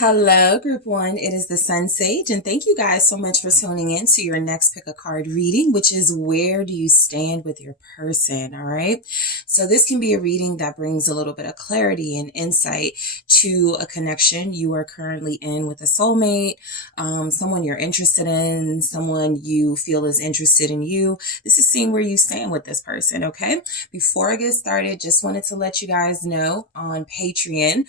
Hello, Group One. It is the SunSage, and thank you guys so much for tuning in to your next pick a card reading, which is where do you stand with your person? All right. So this can be a reading that brings a little bit of clarity and insight to a connection you are currently in with a soulmate, someone you're interested in, someone you feel is interested in you. This is seeing where you stand with this person. Okay. Before I get started, just wanted to let you guys know on Patreon,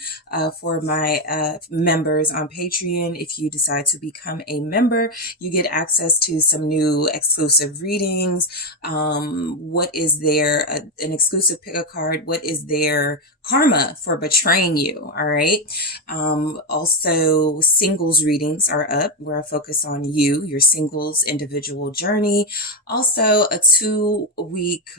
for my members on Patreon, if you decide to become a member, you get access to some new exclusive readings. What is their an exclusive pick a card? What is their karma for betraying you? All right. Also, singles readings are up where I focus on you, your singles individual journey. Also, a 2-week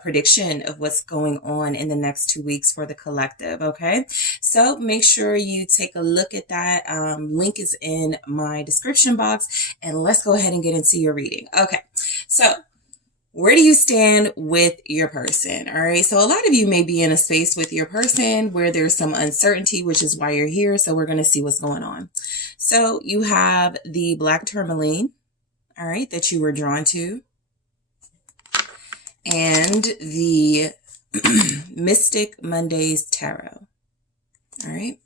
prediction of what's going on in the next 2 weeks for the collective. Okay. So make sure you take a look at that. Link is in my description box, and let's go ahead and get into your reading. Okay. So where do you stand with your person? All right. So a lot of you may be in a space with your person where there's some uncertainty, which is why you're here. So we're going to see what's going on. So you have the black tourmaline, all right, that you were drawn to, and the Mystic Mondays Tarot. All right.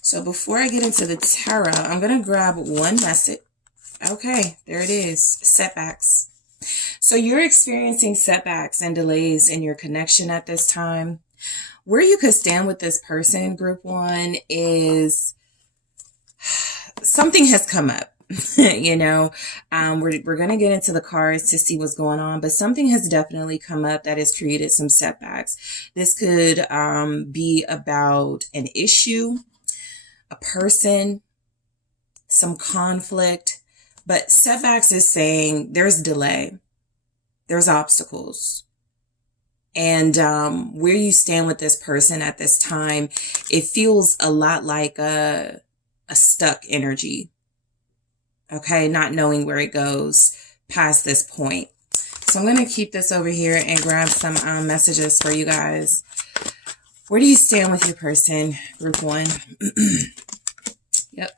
So before I get into the tarot, I'm going to grab one message. Okay, there it is. Setbacks. So you're experiencing setbacks and delays in your connection at this time. Where you could stand with this person, Group One, is something has come up. We're going to get into the cards to see what's going on, but something has definitely come up that has created some setbacks. This could be about an issue, a person, some conflict, but setbacks is saying there's delay, there's obstacles. And where you stand with this person at this time, it feels a lot like a stuck energy. Okay, not knowing where it goes past this point. So I'm going to keep this over here and grab some messages for you guys. Where do you stand with your person, Group One? Yep,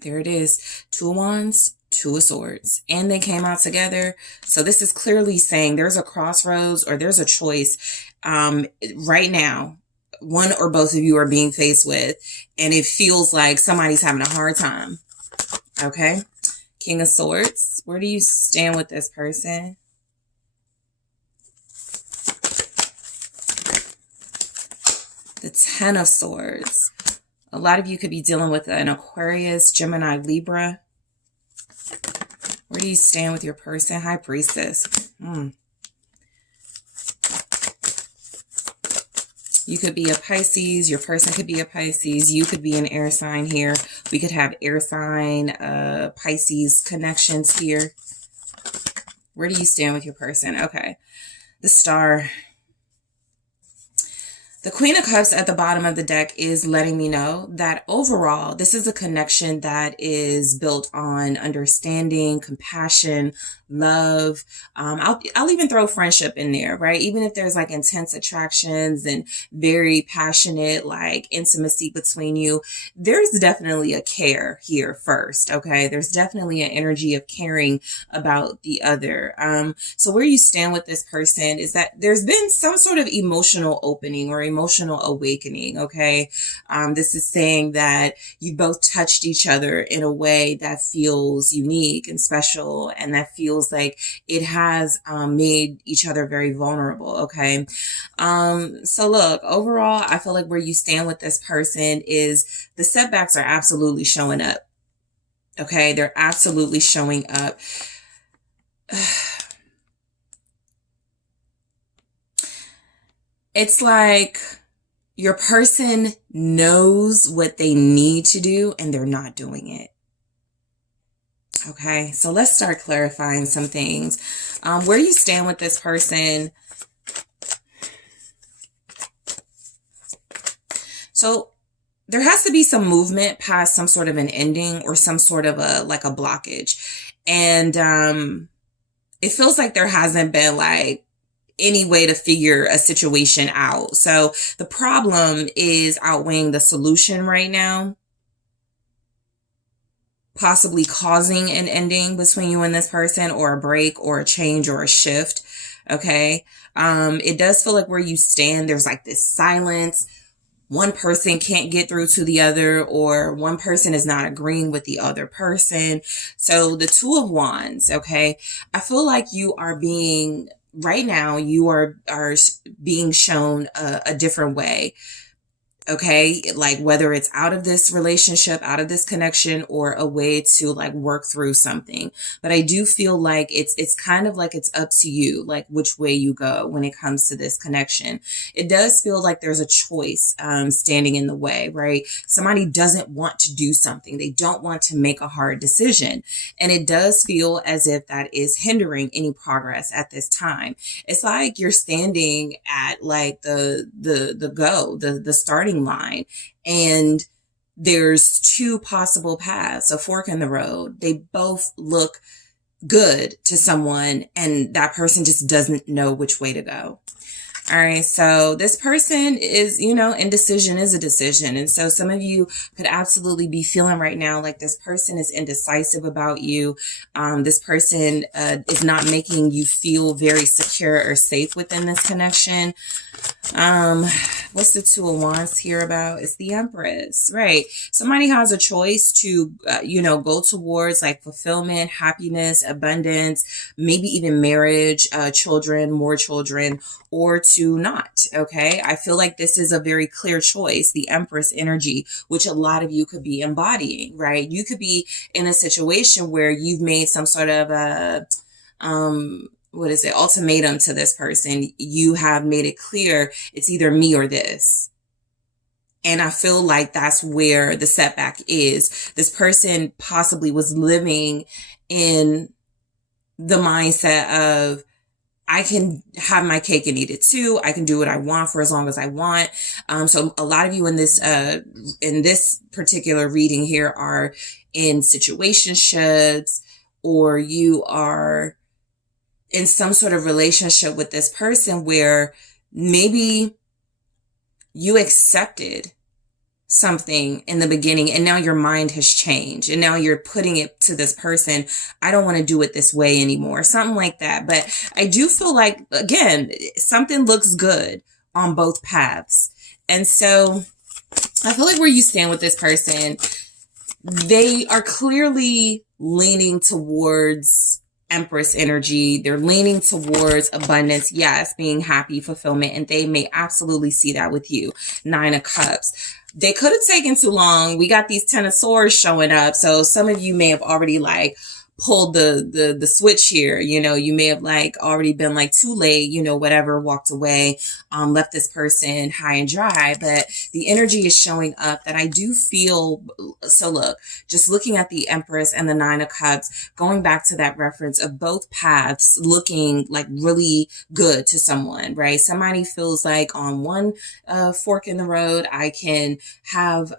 there it is. 2 of Wands, 2 of Swords. And they came out together. So this is clearly saying there's a crossroads or there's a choice right now. One or both of you are being faced with, and it feels like somebody's having a hard time. Okay. King of Swords. Where do you stand with this person? The 10 of Swords. A lot of you could be dealing with an Aquarius, Gemini, Libra. Where do you stand with your person? High Priestess. You could be a Pisces. Your person could be a Pisces. You could be an air sign here. We could have air sign, Pisces connections here. Where do you stand with your person? Okay. The Star. The Queen of Cups at the bottom of the deck is letting me know that overall, this is a connection that is built on understanding, compassion, love. I'll even throw friendship in there, right? Even if there's like intense attractions and very passionate, like intimacy between you, there's definitely a care here first. Okay. There's definitely an energy of caring about the other. So where you stand with this person is that there's been some sort of emotional opening or emotional awakening. Okay. This is saying that you both touched each other in a way that feels unique and special, and that feels like it has made each other very vulnerable. Okay. So look, overall, I feel like where you stand with this person is the setbacks are absolutely showing up. Okay. They're absolutely showing up. It's like your person knows what they need to do and they're not doing it. Okay, so let's start clarifying some things. Where you stand with this person. So there has to be some movement past some sort of an ending or some sort of a blockage. And it feels like there hasn't been like any way to figure a situation out. So the problem is outweighing the solution right now. possibly causing an ending between you and this person, or a break or a change or a shift. Okay. It does feel like where you stand, there's like this silence. One person can't get through to the other, or one person is not agreeing with the other person. So the Two of Wands, okay, I feel like you are being, right now, you are being shown a different way. Okay, like whether it's out of this relationship, out of this connection, or a way to like work through something. But I do feel like it's kind of like it's up to you, like which way you go when it comes to this connection. It does feel like there's a choice standing in the way, right? Somebody doesn't want to do something, they don't want to make a hard decision, and it does feel as if that is hindering any progress at this time. It's like you're standing at like the starting line, and there's two possible paths, a fork in the road. They both look good to someone, and that person just doesn't know which way to go. All right. So this person is, indecision is a decision. And so some of you could absolutely be feeling right now like this person is indecisive about you. This person is not making you feel very secure or safe within this connection. What's the Two of Wands here about? It's the Empress, right? Somebody has a choice to, go towards like fulfillment, happiness, abundance, maybe even marriage, children, more children, or to not. Okay. I feel like this is a very clear choice, the Empress energy, which a lot of you could be embodying, right? You could be in a situation where you've made some sort of a, ultimatum to this person. You have made it clear it's either me or this. And I feel like that's where the setback is. This person possibly was living in the mindset of, I can have my cake and eat it too. I can do what I want for as long as I want. So a lot of you in this particular reading here are in situationships, or you are in some sort of relationship with this person where maybe you accepted something in the beginning and now your mind has changed and now you're putting it to this person. I don't want to do it this way anymore. Something like that. But I do feel like, again, something looks good on both paths. And so I feel like where you stand with this person, they are clearly leaning towards Empress energy. They're leaning towards abundance. Yes, being happy, fulfillment, and they may absolutely see that with you. Nine of Cups. They could have taken too long. We got these Ten of Swords showing up. So some of you may have already like pulled the switch here. You may have like already been like too late, whatever, walked away, left this person high and dry. But the energy is showing up that I do feel. So look, just looking at the Empress and the Nine of Cups, going back to that reference of both paths looking like really good to someone, right? Somebody feels like on one fork in the road, I can have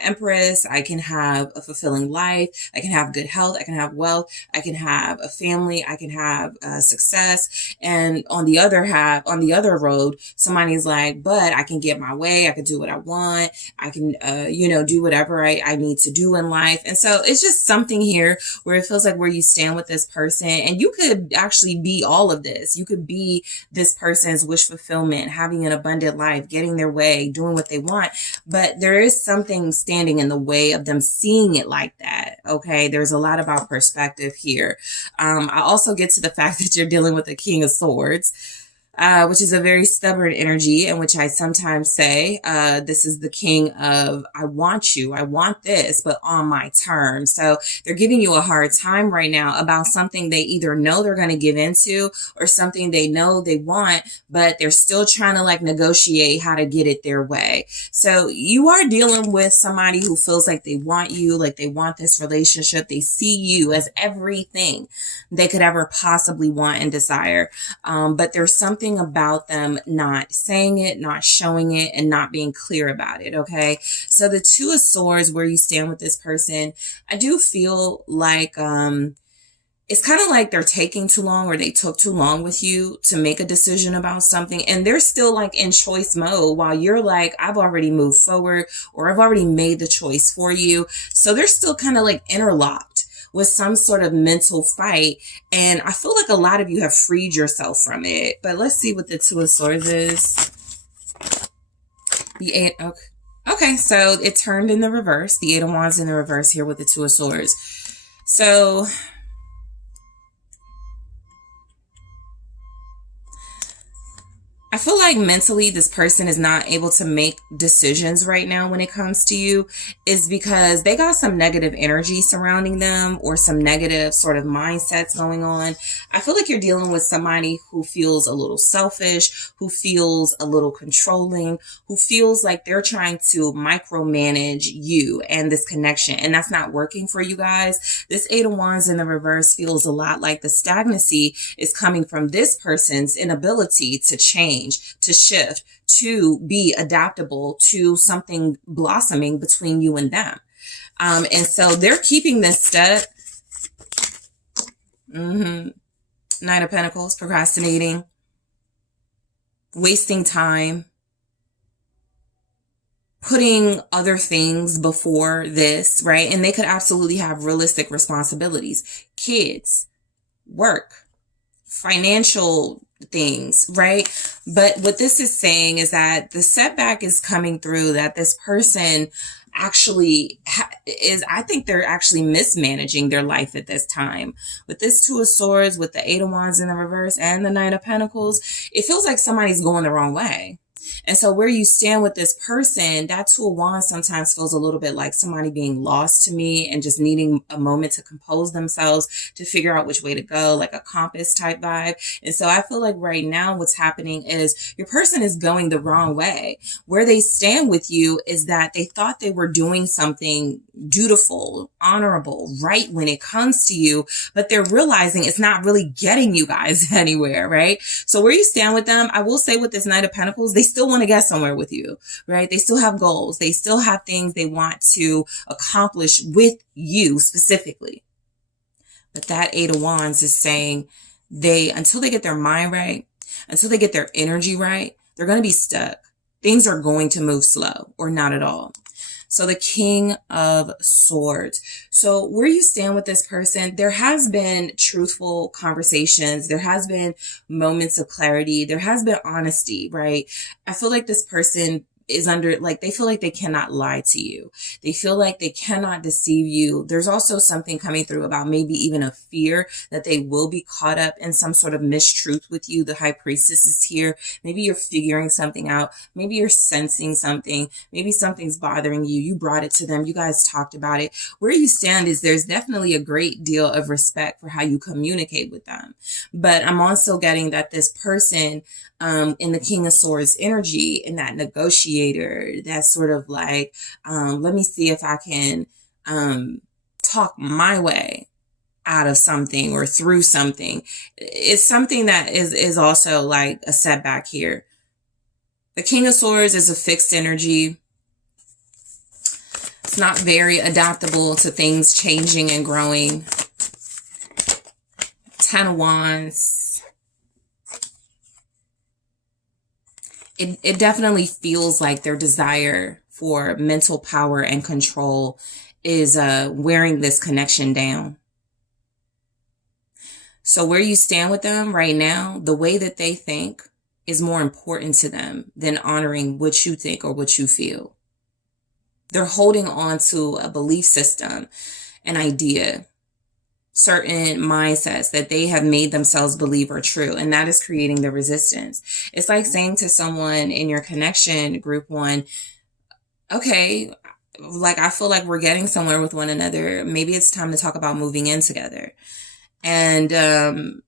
Empress, I can have a fulfilling life, I can have good health, I can have wealth, I can have a family, I can have success. And on the other road, somebody's like, but I can get my way, I can do what I want, I can do whatever I need to do in life. And so it's just something here where it feels like where you stand with this person, and you could actually be all of this. You could be this person's wish fulfillment, having an abundant life, getting their way, doing what they want. But there is something standing in the way of them seeing it like that. Okay. There's a lot about perspective here. I also get to the fact that you're dealing with a King of Swords, which is a very stubborn energy, in which I sometimes say, this is the king of, I want you, I want this, but on my terms. So they're giving you a hard time right now about something they either know they're going to give into, or something they know they want, but they're still trying to like negotiate how to get it their way. So you are dealing with somebody who feels like they want you, like they want this relationship. They see you as everything they could ever possibly want and desire. But there's something about them not saying it, not showing it, and not being clear about it. Okay. So the Two of Swords, where you stand with this person, I do feel like, it's kind of like they're taking too long, or they took too long with you to make a decision about something. And they're still like in choice mode while you're like, I've already moved forward, or I've already made the choice for you. So they're still kind of like interlocked with some sort of mental fight. And I feel like a lot of you have freed yourself from it. But let's see what the Two of Swords is. The Eight. Okay. Okay, so it turned in the reverse. The Eight of Wands in the reverse here with the Two of Swords. So I feel like mentally this person is not able to make decisions right now when it comes to you, is because they got some negative energy surrounding them, or some negative sort of mindsets going on. I feel like you're dealing with somebody who feels a little selfish, who feels a little controlling, who feels like they're trying to micromanage you and this connection. And that's not working for you guys. This Eight of Wands in the reverse feels a lot like the stagnancy is coming from this person's inability to change, to shift, to be adaptable to something blossoming between you and them. And so they're keeping this stuck. Knight of Pentacles, procrastinating, wasting time, putting other things before this, right? And they could absolutely have realistic responsibilities, kids, work, financial things, right? But what this is saying is that the setback is coming through, that this person actually I think they're actually mismanaging their life at this time. With this Two of Swords, with the Eight of Wands in the reverse, and the Knight of Pentacles, it feels like somebody's going the wrong way. And so where you stand with this person, that Two of Wands sometimes feels a little bit like somebody being lost to me and just needing a moment to compose themselves, to figure out which way to go, like a compass type vibe. And so I feel like right now what's happening is your person is going the wrong way. Where they stand with you is that they thought they were doing something dutiful, honorable, right when it comes to you, but they're realizing it's not really getting you guys anywhere, right? So where you stand with them, I will say with this Knight of Pentacles, they still want to get somewhere with you, right? They still have goals. They still have things they want to accomplish with you specifically. But that Eight of Wands is saying until they get their mind right, until they get their energy right, they're going to be stuck. Things are going to move slow, or not at all. So the King of Swords. So where you stand with this person, there has been truthful conversations. There has been moments of clarity. There has been honesty, right? I feel like this person is under, like, they feel like they cannot lie to you. They feel like they cannot deceive you. There's also something coming through about maybe even a fear that they will be caught up in some sort of mistruth with you. The High Priestess is here. Maybe you're figuring something out. Maybe you're sensing something. Maybe something's bothering you. You brought it to them. You guys talked about it. Where you stand is there's definitely a great deal of respect for how you communicate with them. But I'm also getting that this person, in the King of Swords energy, in that negotiator, that sort of like, let me see if I can talk my way out of something or through something. It's something that is also like a setback here. The King of Swords is a fixed energy. It's not very adaptable to things changing and growing. Ten of Wands. It definitely feels like their desire for mental power and control is wearing this connection down. So where you stand with them right now, the way that they think is more important to them than honoring what you think or what you feel. They're holding on to a belief system, an idea, certain mindsets that they have made themselves believe are true. And that is creating the resistance. It's like saying to someone in your connection, group one, okay, like, I feel like we're getting somewhere with one another. Maybe it's time to talk about moving in together. And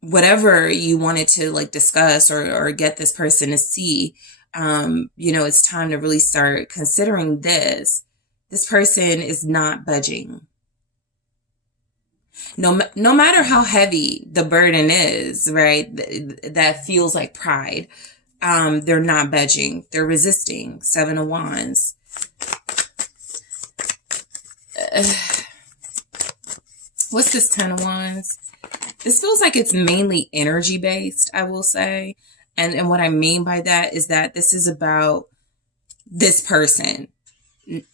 whatever you wanted to like discuss or get this person to see, it's time to really start considering this. This person is not budging. No matter how heavy the burden is, right, that feels like pride, they're not budging. They're resisting. Seven of Wands. What's this 10 of Wands? This feels like it's mainly energy based, I will say. And what I mean by that is that this is about this person.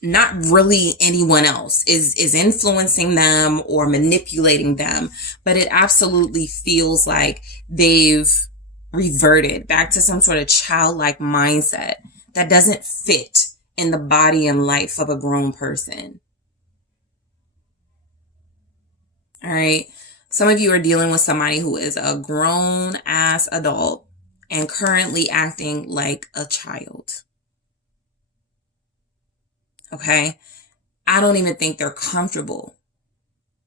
Not really anyone else is influencing them or manipulating them, but it absolutely feels like they've reverted back to some sort of childlike mindset that doesn't fit in the body and life of a grown person. All right. Some of you are dealing with somebody who is a grown ass adult and currently acting like a child. Okay. I don't even think they're comfortable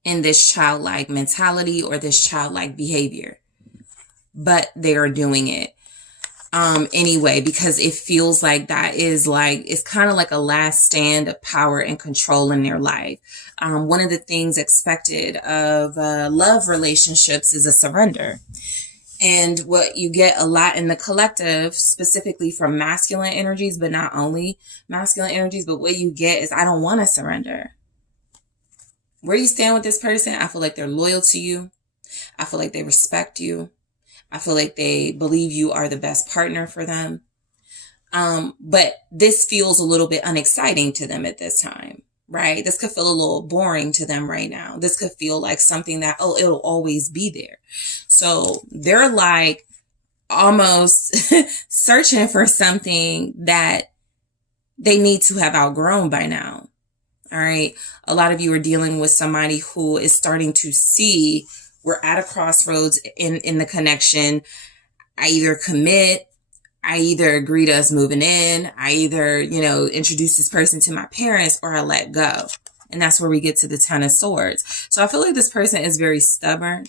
in this childlike mentality or this childlike behavior, but they are doing it anyway, because it feels like that is like, it's kind of like a last stand of power and control in their life. One of the things expected of love relationships is a surrender. And what you get a lot in the collective, specifically from masculine energies, but not only masculine energies, but what you get is, I don't want to surrender. Where you stand with this person, I feel like they're loyal to you. I feel like they respect you. I feel like they believe you are the best partner for them. But this feels a little bit unexciting to them at this time, right? This could feel a little boring to them right now. This could feel like something that, oh, it'll always be there. So they're like almost searching for something that they need to have outgrown by now. All right. A lot of you are dealing with somebody who is starting to see, we're at a crossroads in the connection. I either commit, I either agree to us moving in, I either, introduce this person to my parents, or I let go. And that's where we get to the 10 of Swords. So I feel like this person is very stubborn.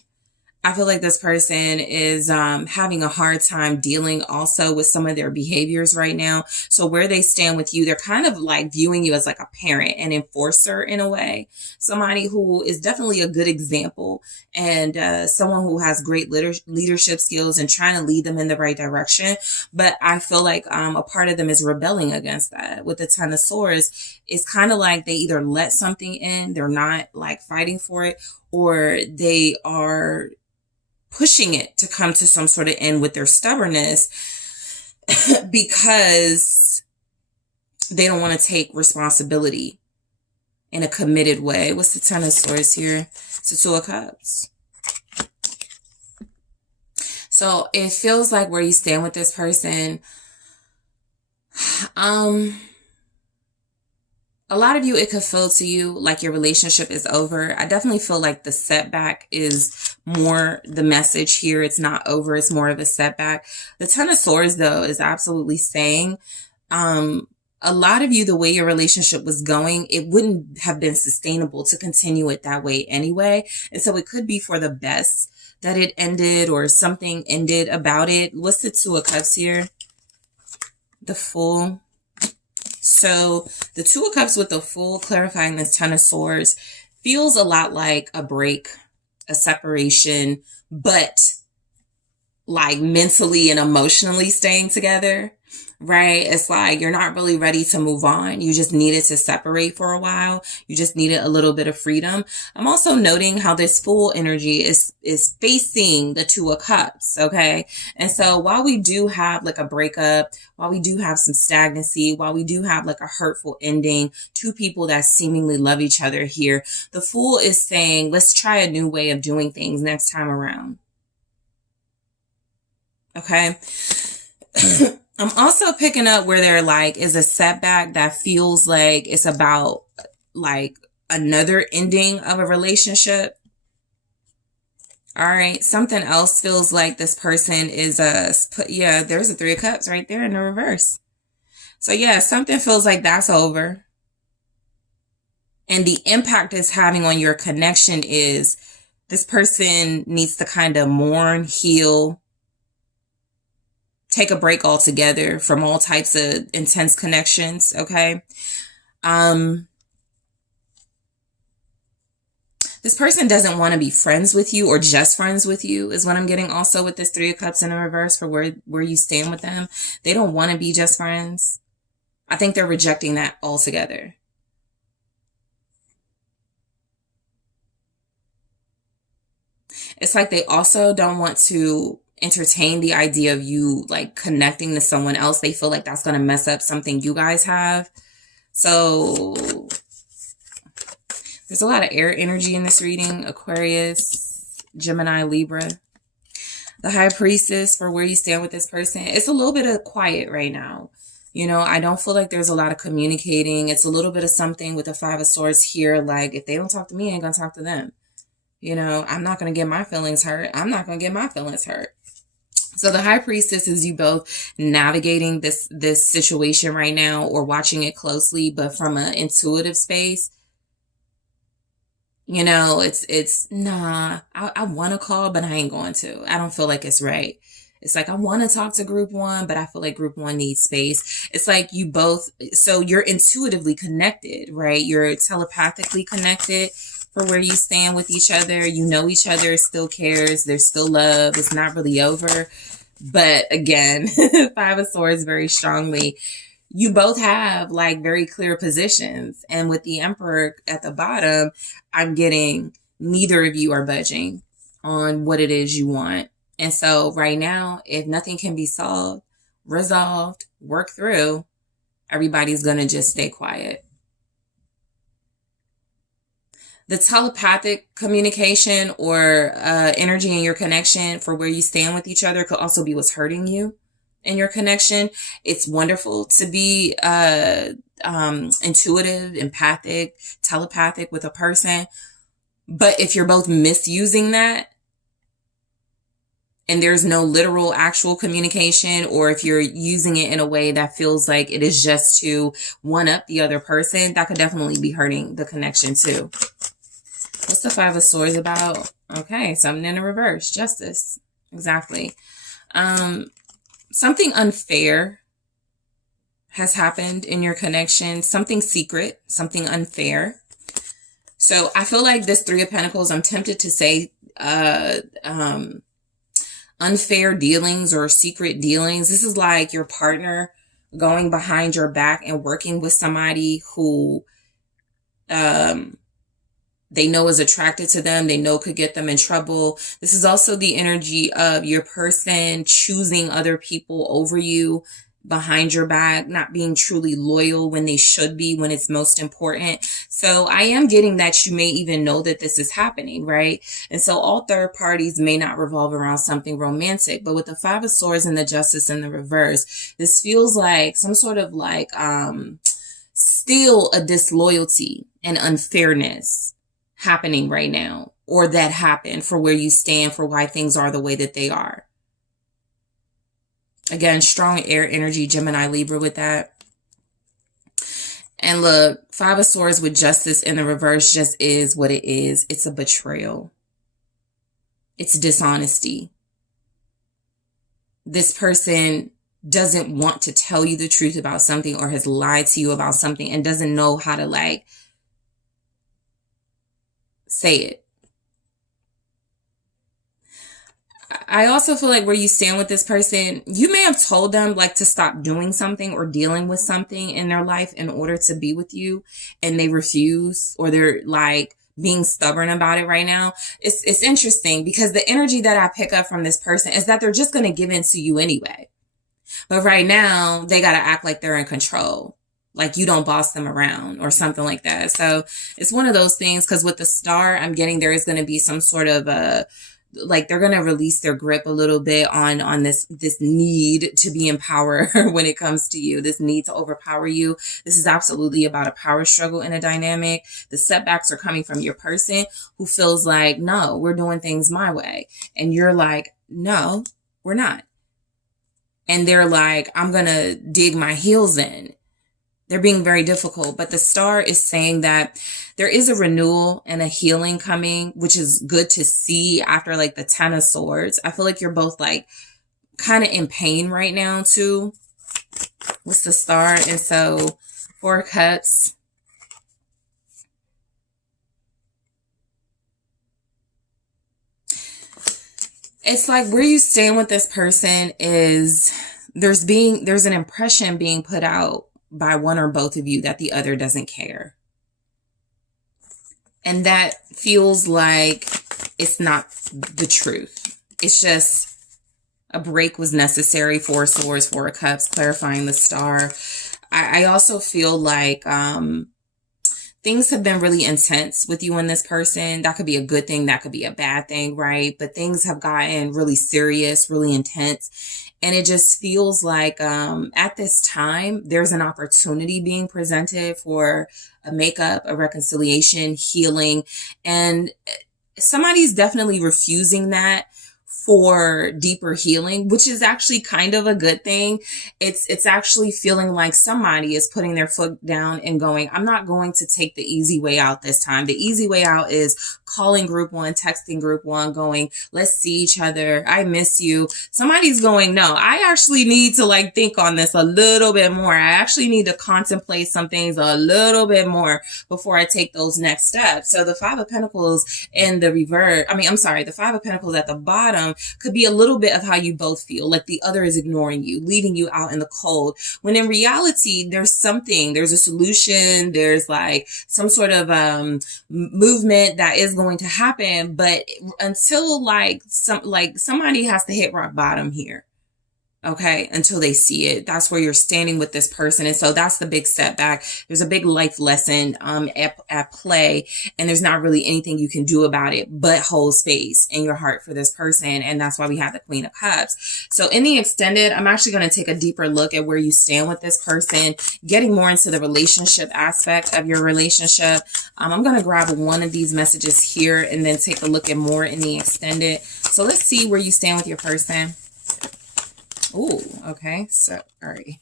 I feel like this person is having a hard time dealing also with some of their behaviors right now. So where they stand with you, they're kind of like viewing you as like a parent, an enforcer in a way. Somebody who is definitely a good example, and someone who has great leadership skills and trying to lead them in the right direction. But I feel like a part of them is rebelling against that. With the 10 of Swords, it's kind of like they either let something in, they're not like fighting for it, or they are pushing it to come to some sort of end with their stubbornness because they don't want to take responsibility in a committed way. What's the 10 of Swords here? It's the 2 of Cups. So it feels like where you stand with this person, a lot of you, it could feel to you like your relationship is over. I definitely feel like the setback is more the message here. It's not over. It's more of a setback. The 10 of Swords, though, is absolutely saying, a lot of you, the way your relationship was going, it wouldn't have been sustainable to continue it that way anyway. And so it could be for the best that it ended, or something ended about it. What's the 2 of Cups here? The Fool. So the 2 of Cups with the Fool, clarifying this 10 of Swords, feels a lot like a break, a separation, but like mentally and emotionally staying together, right? It's like you're not really ready to move on. You just needed to separate for a while. You just needed a little bit of freedom. I'm also noting how this Fool energy is facing the 2 of Cups, okay? And so while we do have like a breakup, while we do have some stagnancy, while we do have like a hurtful ending, two people that seemingly love each other here, the Fool is saying, let's try a new way of doing things next time around. Okay? I'm also picking up where there like is a setback that feels like it's about like another ending of a relationship. All right. Something else feels like this person is there's a 3 of Cups right there in the reverse. So yeah, something feels like that's over. And the impact it's having on your connection is this person needs to kind of mourn, heal, take a break altogether from all types of intense connections, okay? This person doesn't want to be friends with you or just friends with you is what I'm getting also with this 3 of Cups in the reverse for where you stand with them. They don't want to be just friends. I think they're rejecting that altogether. It's like they also don't want to entertain the idea of you like connecting to someone else. They feel like that's going to mess up something you guys have. So there's a lot of air energy in this reading. Aquarius, Gemini, Libra. The High Priestess, for where you stand with this person. It's a little bit of quiet right now. You know, I don't feel like there's a lot of communicating. It's a little bit of something with the Five of Swords here. Like, if they don't talk to me, I ain't going to talk to them. You know, I'm not going to get my feelings hurt. I'm not going to get my feelings hurt. So the High Priestess is you both navigating this situation right now, or watching it closely, but from an intuitive space. You know, it's nah, I want to call, but I ain't going to. I don't feel like it's right. It's like, I want to talk to group one, but I feel like group one needs space. It's like you both, so you're intuitively connected, right? You're telepathically connected for where you stand with each other. You know each other, still cares. There's still love. It's not really over. But again, Five of Swords very strongly. You both have like very clear positions. And with the Emperor at the bottom, I'm getting neither of you are budging on what it is you want. And so right now, if nothing can be solved, resolved, worked through, everybody's going to just stay quiet. The telepathic communication or energy in your connection for where you stand with each other could also be what's hurting you in your connection. It's wonderful to be intuitive, empathic, telepathic with a person. But if you're both misusing that, and there's no literal actual communication, or if you're using it in a way that feels like it is just to one up the other person, that could definitely be hurting the connection too. What's the Five of Swords about? Okay, something in the reverse. Justice. Exactly. Something unfair has happened in your connection. Something secret. Something unfair. So I feel like this Three of Pentacles, I'm tempted to say unfair dealings or secret dealings. This is like your partner going behind your back and working with somebody who they know is attracted to them. They know could get them in trouble. This is also the energy of your person choosing other people over you behind your back, not being truly loyal when they should be, when it's most important. So I am getting that you may even know that this is happening, right? And so all third parties may not revolve around something romantic, but with the Five of Swords and the Justice in the reverse, this feels like some sort of like still a disloyalty and unfairness happening right now, or that happened for where you stand, for why things are the way that they are. Again, strong air energy, Gemini, Libra with that. And look, Five of Swords with Justice in the reverse just is what it is. It's a betrayal. It's dishonesty. This person doesn't want to tell you the truth about something, or has lied to you about something and doesn't know how to like say it. I also feel like where you stand with this person, you may have told them like to stop doing something or dealing with something in their life in order to be with you, and they refuse, or they're like being stubborn about it right now. It's interesting because the energy that I pick up from this person is that they're just going to give in to you anyway. But right now they got to act like they're in control, like you don't boss them around or something like that. So it's one of those things, because with the Star, I'm getting there is going to be some sort of like they're going to release their grip a little bit on this need to be in power when it comes to you, this need to overpower you. This is absolutely about a power struggle in a dynamic. The setbacks are coming from your person who feels like, no, we're doing things my way. And you're like, no, we're not. And they're like, I'm going to dig my heels in. They're being very difficult, but the Star is saying that there is a renewal and a healing coming, which is good to see after like the Ten of Swords. I feel like you're both like kind of in pain right now too. What's the Star? And so Four of Cups. It's like where you stand with this person is there's an impression being put out by one or both of you that the other doesn't care. And that feels like it's not the truth. It's just a break was necessary. 4 of Swords, 4 of Cups, clarifying the star. I also feel like things have been really intense with you and this person. That could be a good thing. That could be a bad thing, right? But things have gotten really serious, really intense. And it just feels like at this time, there's an opportunity being presented for a makeup, a reconciliation, healing. And somebody's definitely refusing that for deeper healing, which is actually kind of a good thing. It's actually feeling like somebody is putting their foot down and going, I'm not going to take the easy way out this time. The easy way out is calling group 1, texting group 1, going, let's see each other. I miss you. Somebody's going, no, I actually need to like think on this a little bit more. I actually need to contemplate some things a little bit more before I take those next steps. So the 5 of Pentacles in the reverse, the 5 of Pentacles at the bottom could be a little bit of how you both feel, like the other is ignoring you, leaving you out in the cold, when in reality there's a solution, there's like some sort of movement that is going to happen, but until somebody has to hit rock bottom here. Okay, until they see it. That's where you're standing with this person. And so that's the big setback. There's a big life lesson at play, and there's not really anything you can do about it but hold space in your heart for this person. And that's why we have the Queen of Cups. So in the extended, I'm actually going to take a deeper look at where you stand with this person, getting more into the relationship aspect of your relationship. I'm going to grab one of these messages here and then take a look at more in the extended. So let's see where you stand with your person. Oh, okay. So, all right.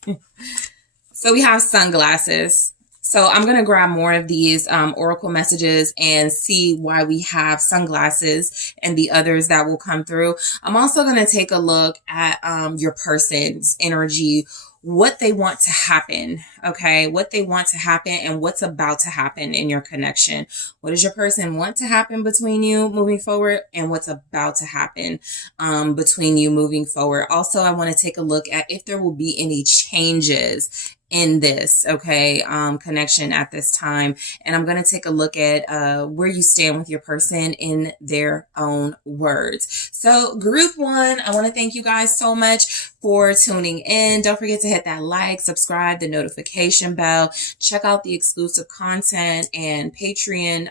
So we have sunglasses. So I'm going to grab more of these oracle messages and see why we have sunglasses and the others that will come through. I'm also going to take a look at your person's energy, what they want to happen, okay? What they want to happen and what's about to happen in your connection. What does your person want to happen between you moving forward and what's about to happen between you moving forward? Also, I want to take a look at if there will be any changes in this, okay, connection at this time. And I'm going to take a look at where you stand with your person in their own words. So group 1, I want to thank you guys so much for tuning in. Don't forget to hit that like, subscribe, the notification bell. Check out the exclusive content and Patreon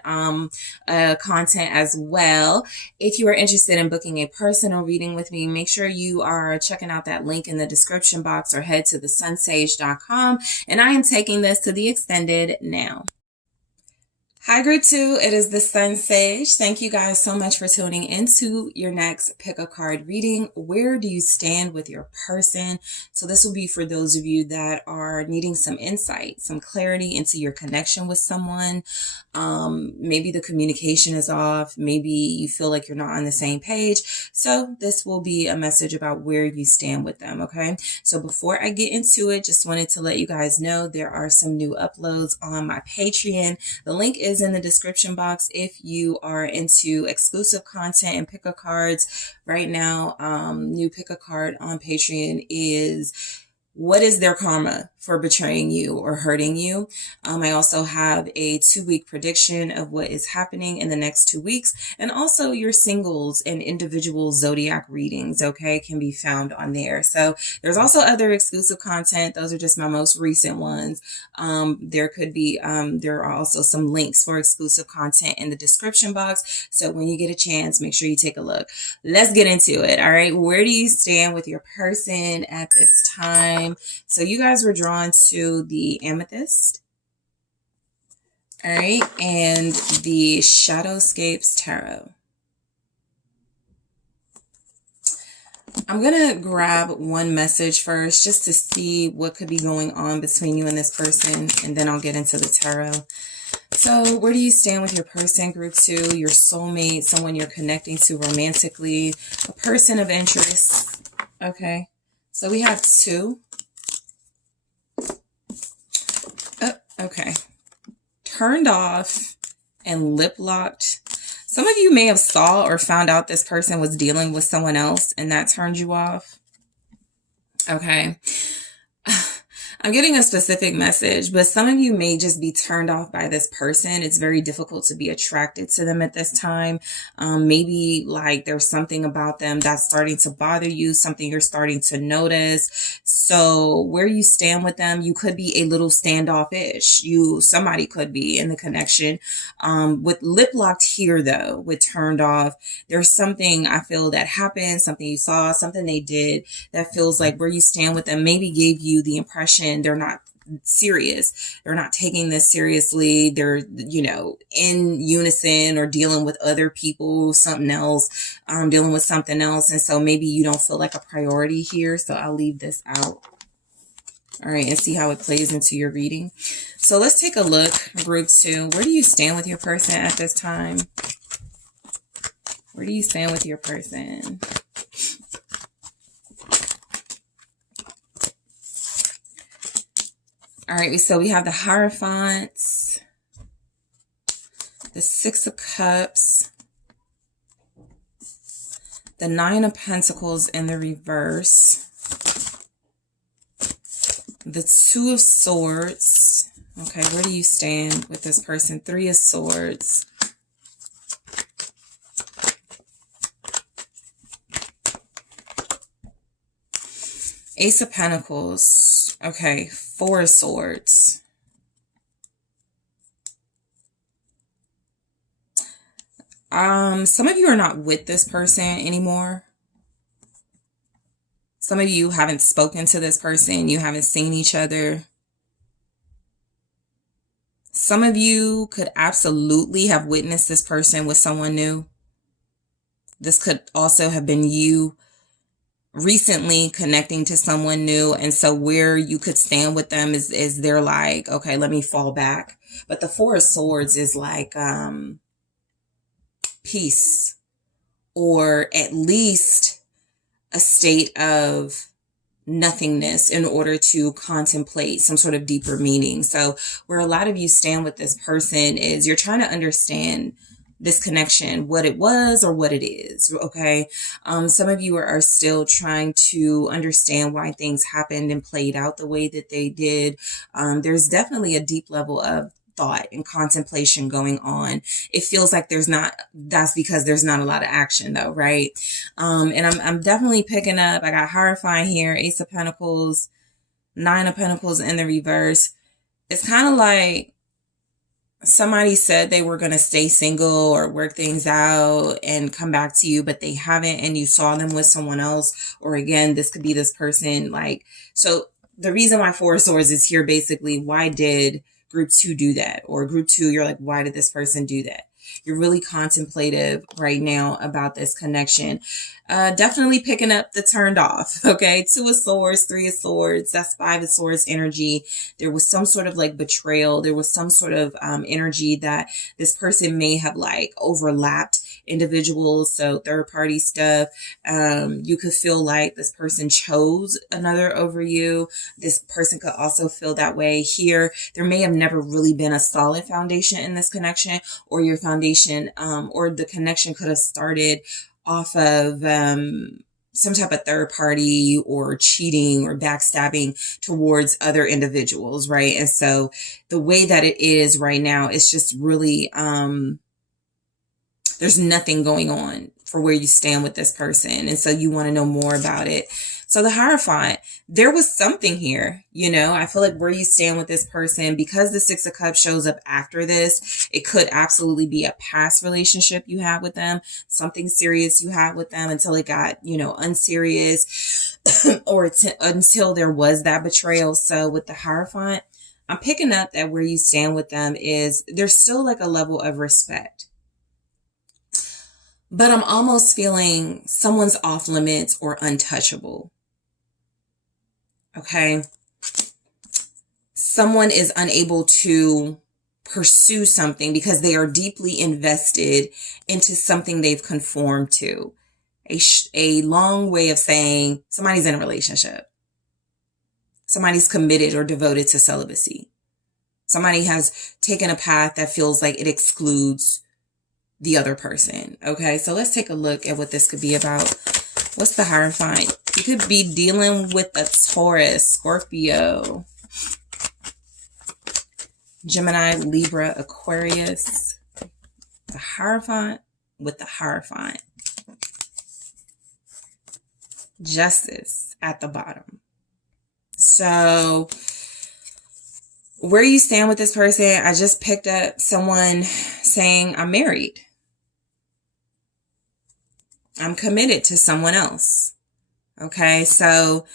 content as well. If you are interested in booking a personal reading with me, make sure you are checking out that link in the description box or head to TheSunSage.com. And I am taking this to the extended now. Hi, Group 2. It is the SunSage. Thank you guys so much for tuning into your next pick a card reading. Where do you stand with your person? So this will be for those of you that are needing some insight, some clarity into your connection with someone. Maybe the communication is off. Maybe you feel like you're not on the same page. So this will be a message about where you stand with them. Okay. So before I get into it, just wanted to let you guys know there are some new uploads on my Patreon. The link is in the description box if you are into exclusive content and pick a cards. Right now, new pick a card on Patreon is what is their karma for betraying you or hurting you. I also have a 2-week prediction of what is happening in the next 2 weeks. And also your singles and individual zodiac readings, okay, can be found on there. So there's also other exclusive content. Those are just my most recent ones. There are also some links for exclusive content in the description box. So when you get a chance, make sure you take a look. Let's get into it. All right. Where do you stand with your person at this time? So you guys were drawn to the Amethyst, all right, and the Shadowscapes Tarot. I'm going to grab one message first just to see what could be going on between you and this person, and then I'll get into the tarot. So where do you stand with your person, Group 2, your soulmate, someone you're connecting to romantically, a person of interest? Okay, so we have 2. Okay. Turned off and lip locked. Some of you may have saw or found out this person was dealing with someone else and that turned you off. Okay. I'm getting a specific message, but some of you may just be turned off by this person. It's very difficult to be attracted to them at this time. Maybe like there's something about them that's starting to bother you, something you're starting to notice. So where you stand with them, you could be a little standoffish. Somebody could be in the connection. With lip locked here though, with turned off, there's something I feel that happened, something you saw, something they did that feels like where you stand with them maybe gave you the impression they're not serious. They're not taking this seriously. They're, in unison or dealing with other people, something else, dealing with something else. And so maybe you don't feel like a priority here. So I'll leave this out. All right, and see how it plays into your reading. So let's take a look, group 2. Where do you stand with your person at this time? Where do you stand with your person? All right, so we have the Hierophants, the Six of Cups, the Nine of Pentacles in the reverse, the Two of Swords. Okay, where do you stand with this person? Three of Swords. Ace of Pentacles. Okay, Four of Swords. Some of you are not with this person anymore. Some of you haven't spoken to this person. You haven't seen each other. Some of you could absolutely have witnessed this person with someone new. This could also have been you recently connecting to someone new. And so where you could stand with them is they're like, okay, let me fall back. But the Four of Swords is like peace, or at least a state of nothingness in order to contemplate some sort of deeper meaning. So where a lot of you stand with this person is you're trying to understand this connection, what it was or what it is. Okay. Some of you are still trying to understand why things happened and played out the way that they did. There's definitely a deep level of thought and contemplation going on. It feels like that's because there's not a lot of action though, right? And I'm definitely picking up, I got Hierophant here, Ace of Pentacles, Nine of Pentacles in the reverse. It's kind of like somebody said they were going to stay single or work things out and come back to you, but they haven't, and you saw them with someone else. Or again, this could be this person. So the reason why Four of Swords is here, basically, why did group 2 do that? Or group 2, you're like, why did this person do that? You're really contemplative right now about this connection. Definitely picking up the turned off. Okay. Two of Swords, Three of Swords. That's Five of Swords energy. There was some sort of like betrayal. There was some sort of energy that this person may have like overlapped individuals. So third party stuff. You could feel like this person chose another over you. This person could also feel that way here. There may have never really been a solid foundation in this connection, or your foundation, or the connection could have started off of some type of third party or cheating or backstabbing towards other individuals, right? And so the way that it is right now, it's just really, there's nothing going on for where you stand with this person. And so you want to know more about it. So the Hierophant, there was something here, I feel like where you stand with this person, because the Six of Cups shows up after this, it could absolutely be a past relationship you had with them, something serious you had with them until it got, unserious or until there was that betrayal. So with the Hierophant, I'm picking up that where you stand with them is there's still like a level of respect. But I'm almost feeling someone's off limits or untouchable. Okay. Someone is unable to pursue something because they are deeply invested into something they've conformed to. A long way of saying somebody's in a relationship. Somebody's committed or devoted to celibacy. Somebody has taken a path that feels like it excludes the other person. Okay, so let's take a look at what this could be about. What's the Hierophant? You could be dealing with a Taurus, Scorpio. Gemini, Libra, Aquarius. The Hierophant with the Hierophant. Justice at the bottom. So where you stand with this person, I just picked up someone saying, I'm married. I'm committed to someone else. Okay, so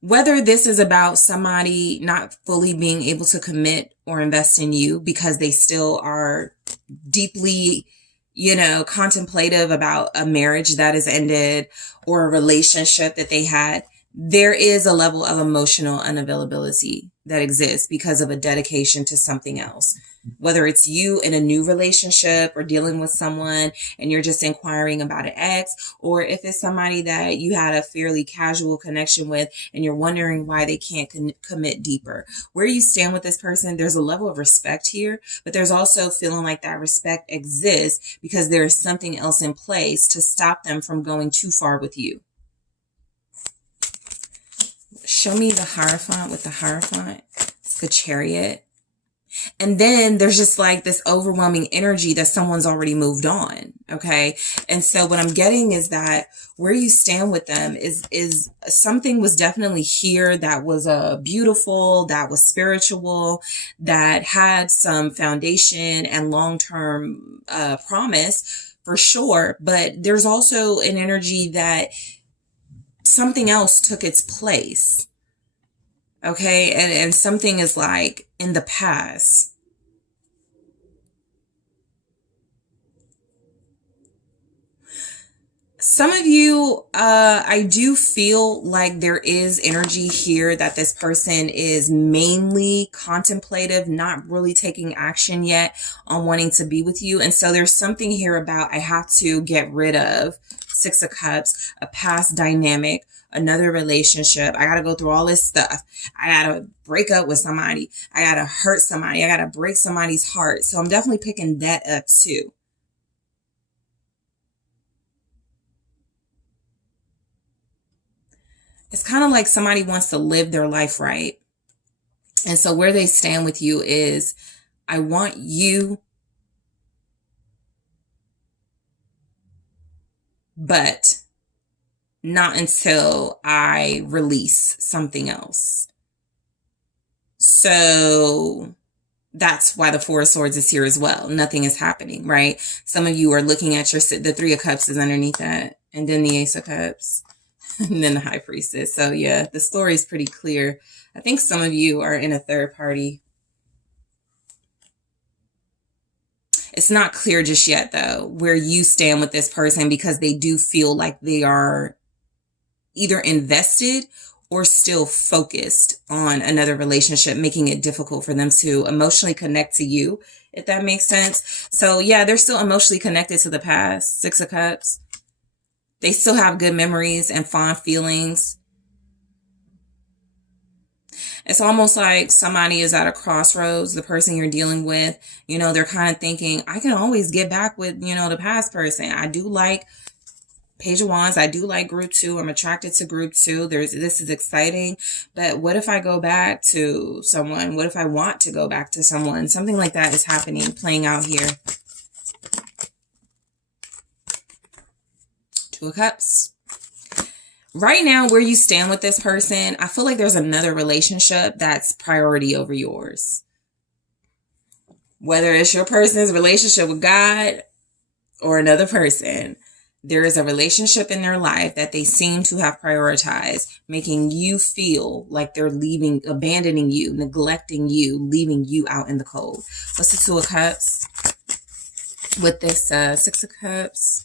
whether this is about somebody not fully being able to commit or invest in you because they still are deeply, contemplative about a marriage that has ended or a relationship that they had, there is a level of emotional unavailability that exists because of a dedication to something else. Whether it's you in a new relationship or dealing with someone and you're just inquiring about an ex, or if it's somebody that you had a fairly casual connection with and you're wondering why they can't commit deeper. Where you stand with this person, there's a level of respect here, but there's also feeling like that respect exists because there is something else in place to stop them from going too far with you. Show me the Hierophant with the Hierophant. It's the Chariot. And then there's just like this overwhelming energy that someone's already moved on. Okay. And so what I'm getting is that where you stand with them is something was definitely here that was beautiful, that was spiritual, that had some foundation and long-term promise for sure. But there's also an energy that something else took its place. Okay. And something is like in the past. Some of you, I do feel like there is energy here that this person is mainly contemplative, not really taking action yet on wanting to be with you. And so there's something here about I have to get rid of Six of Cups, a past dynamic, another relationship. I got to go through all this stuff. I got to break up with somebody. I got to hurt somebody. I got to break somebody's heart. So I'm definitely picking that up too. It's kind of like somebody wants to live their life right. And so where they stand with you is, I want you, but not until I release something else. So that's why the Four of Swords is here as well. Nothing is happening, right? Some of you are looking at the Three of Cups is underneath that. And then the Ace of Cups. And then the High Priestess. So yeah, the story is pretty clear. I think some of you are in a third party. It's not clear just yet though, where you stand with this person, because they do feel like they are either invested or still focused on another relationship, making it difficult for them to emotionally connect to you, if that makes sense. So yeah, they're still emotionally connected to the past. Six of Cups. They still have good memories and fond feelings. It's almost like somebody is at a crossroads, the person you're dealing with, they're kind of thinking, I can always get back with, the past person. I do like Page of Wands. I do like group 2. I'm attracted to group 2. This is exciting. But what if I go back to someone? What if I want to go back to someone? Something like that is happening, playing out here. Two of Cups. Right now, where you stand with this person, I feel like there's another relationship that's priority over yours. Whether it's your person's relationship with God or another person, there is a relationship in their life that they seem to have prioritized, making you feel like they're leaving, abandoning you, neglecting you, leaving you out in the cold. What's the Two of Cups with this Six of Cups?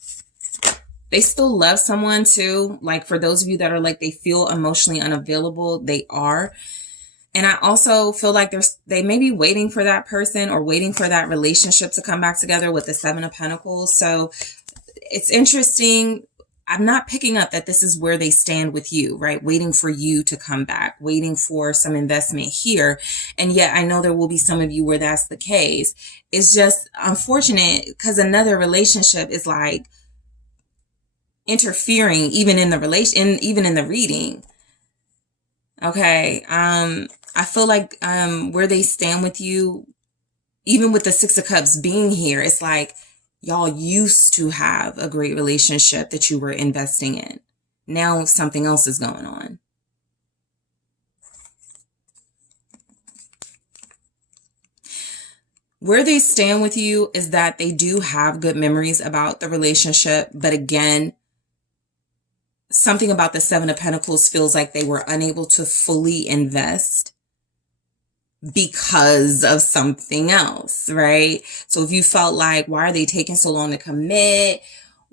They still love someone too. Like for those of you that are like, they feel emotionally unavailable, they are. And I also feel like they may be waiting for that person or waiting for that relationship to come back together with the Seven of Pentacles. So it's interesting. I'm not picking up that this is where they stand with you, right? Waiting for you to come back, waiting for some investment here. And yet I know there will be some of you where that's the case. It's just unfortunate because another relationship is like interfering even in the even in the reading. Okay. I feel like where they stand with you, even with the Six of Cups being here, it's like y'all used to have a great relationship that you were investing in. Now something else is going on. Where they stand with you is that they do have good memories about the relationship. But again, something about the Seven of Pentacles feels like they were unable to fully invest because of something else, right? So if you felt like, why are they taking so long to commit?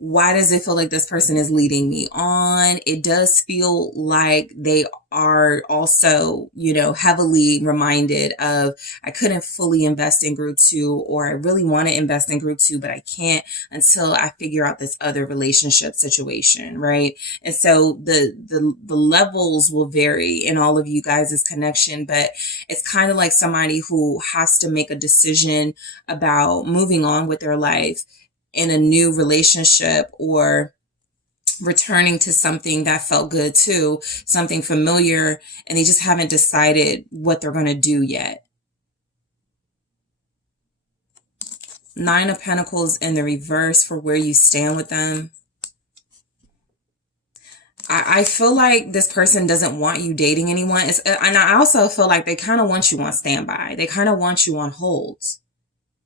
Why does it feel like this person is leading me on? It does feel like they are also, heavily reminded of, I couldn't fully invest in group 2, or I really want to invest in group 2, but I can't until I figure out this other relationship situation, right? And so the levels will vary in all of you guys' connection, but it's kind of like somebody who has to make a decision about moving on with their life in a new relationship, or returning to something that felt good too, something familiar, and they just haven't decided what they're going to do yet. Nine of Pentacles in the reverse for where you stand with them. I feel like this person doesn't want you dating anyone. And I also feel like they kind of want you on standby. They kind of want you on hold.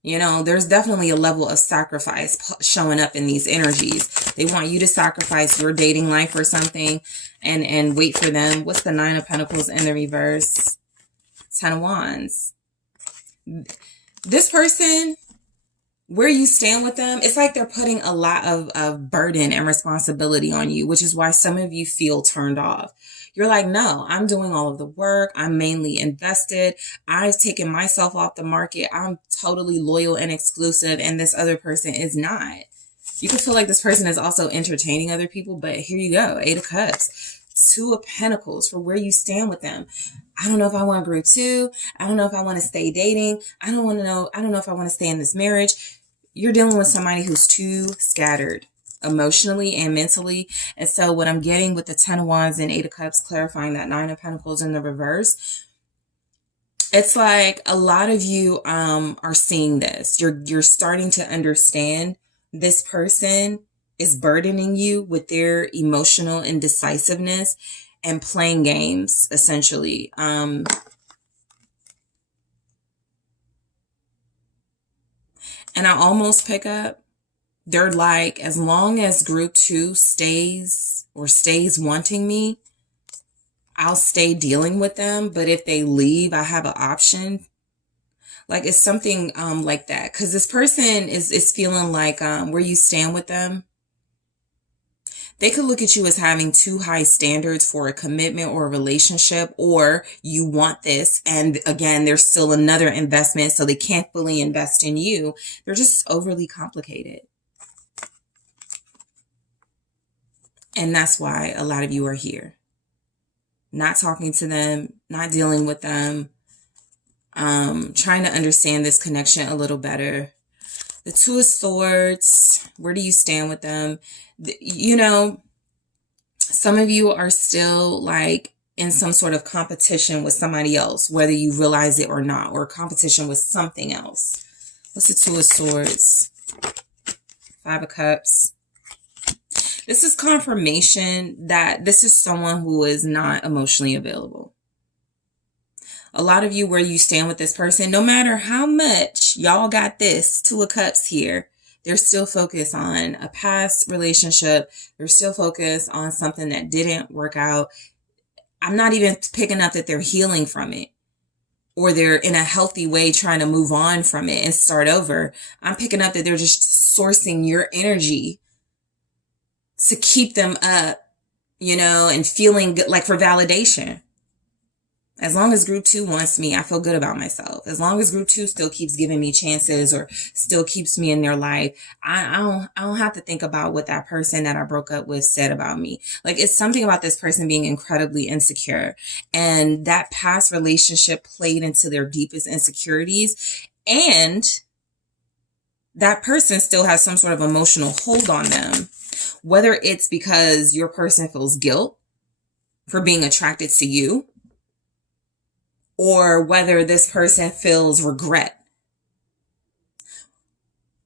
There's definitely a level of sacrifice showing up in these energies. They want you to sacrifice your dating life or something and wait for them. What's the Nine of Pentacles in the reverse? Ten of Wands. This person, where you stand with them, it's like they're putting a lot of burden and responsibility on you, which is why some of you feel turned off. You're like, no, I'm doing all of the work. I'm mainly invested. I've taken myself off the market. I'm totally loyal and exclusive, and this other person is not. You can feel like this person is also entertaining other people, but here you go. Eight of Cups. Two of Pentacles for where you stand with them. I don't know if I want group 2. I don't know if I want to stay dating. I don't know if I want to stay in this marriage. You're dealing with somebody who's too scattered emotionally and mentally. And so what I'm getting with the Ten of Wands and Eight of Cups, clarifying that Nine of Pentacles in the reverse, it's like a lot of you are seeing this. You're starting to understand this person is burdening you with their emotional indecisiveness and playing games, essentially. And I almost pick up, they're like, as long as group 2 stays wanting me, I'll stay dealing with them. But if they leave, I have an option. Like, it's something like that. Because this person is feeling like where you stand with them, they could look at you as having too high standards for a commitment or a relationship, or you want this. And again, there's still another investment, so they can't fully invest in you. They're just overly complicated. And that's why a lot of you are here. Not talking to them, not dealing with them, trying to understand this connection a little better. The Two of Swords, where do you stand with them? Some of you are still like in some sort of competition with somebody else, whether you realize it or not, or competition with something else. What's the Two of Swords? Five of Cups. This is confirmation that this is someone who is not emotionally available. A lot of you, where you stand with this person, no matter how much y'all got this Two of Cups here, they're still focused on a past relationship. They're still focused on something that didn't work out. I'm not even picking up that they're healing from it, or they're in a healthy way trying to move on from it and start over. I'm picking up that they're just sourcing your energy to keep them up, and feeling good, like for validation. As long as group 2 wants me, I feel good about myself. As long as group 2 still keeps giving me chances or still keeps me in their life, I don't have to think about what that person that I broke up with said about me. Like, it's something about this person being incredibly insecure, and that past relationship played into their deepest insecurities, and that person still has some sort of emotional hold on them. Whether it's because your person feels guilt for being attracted to you, or whether this person feels regret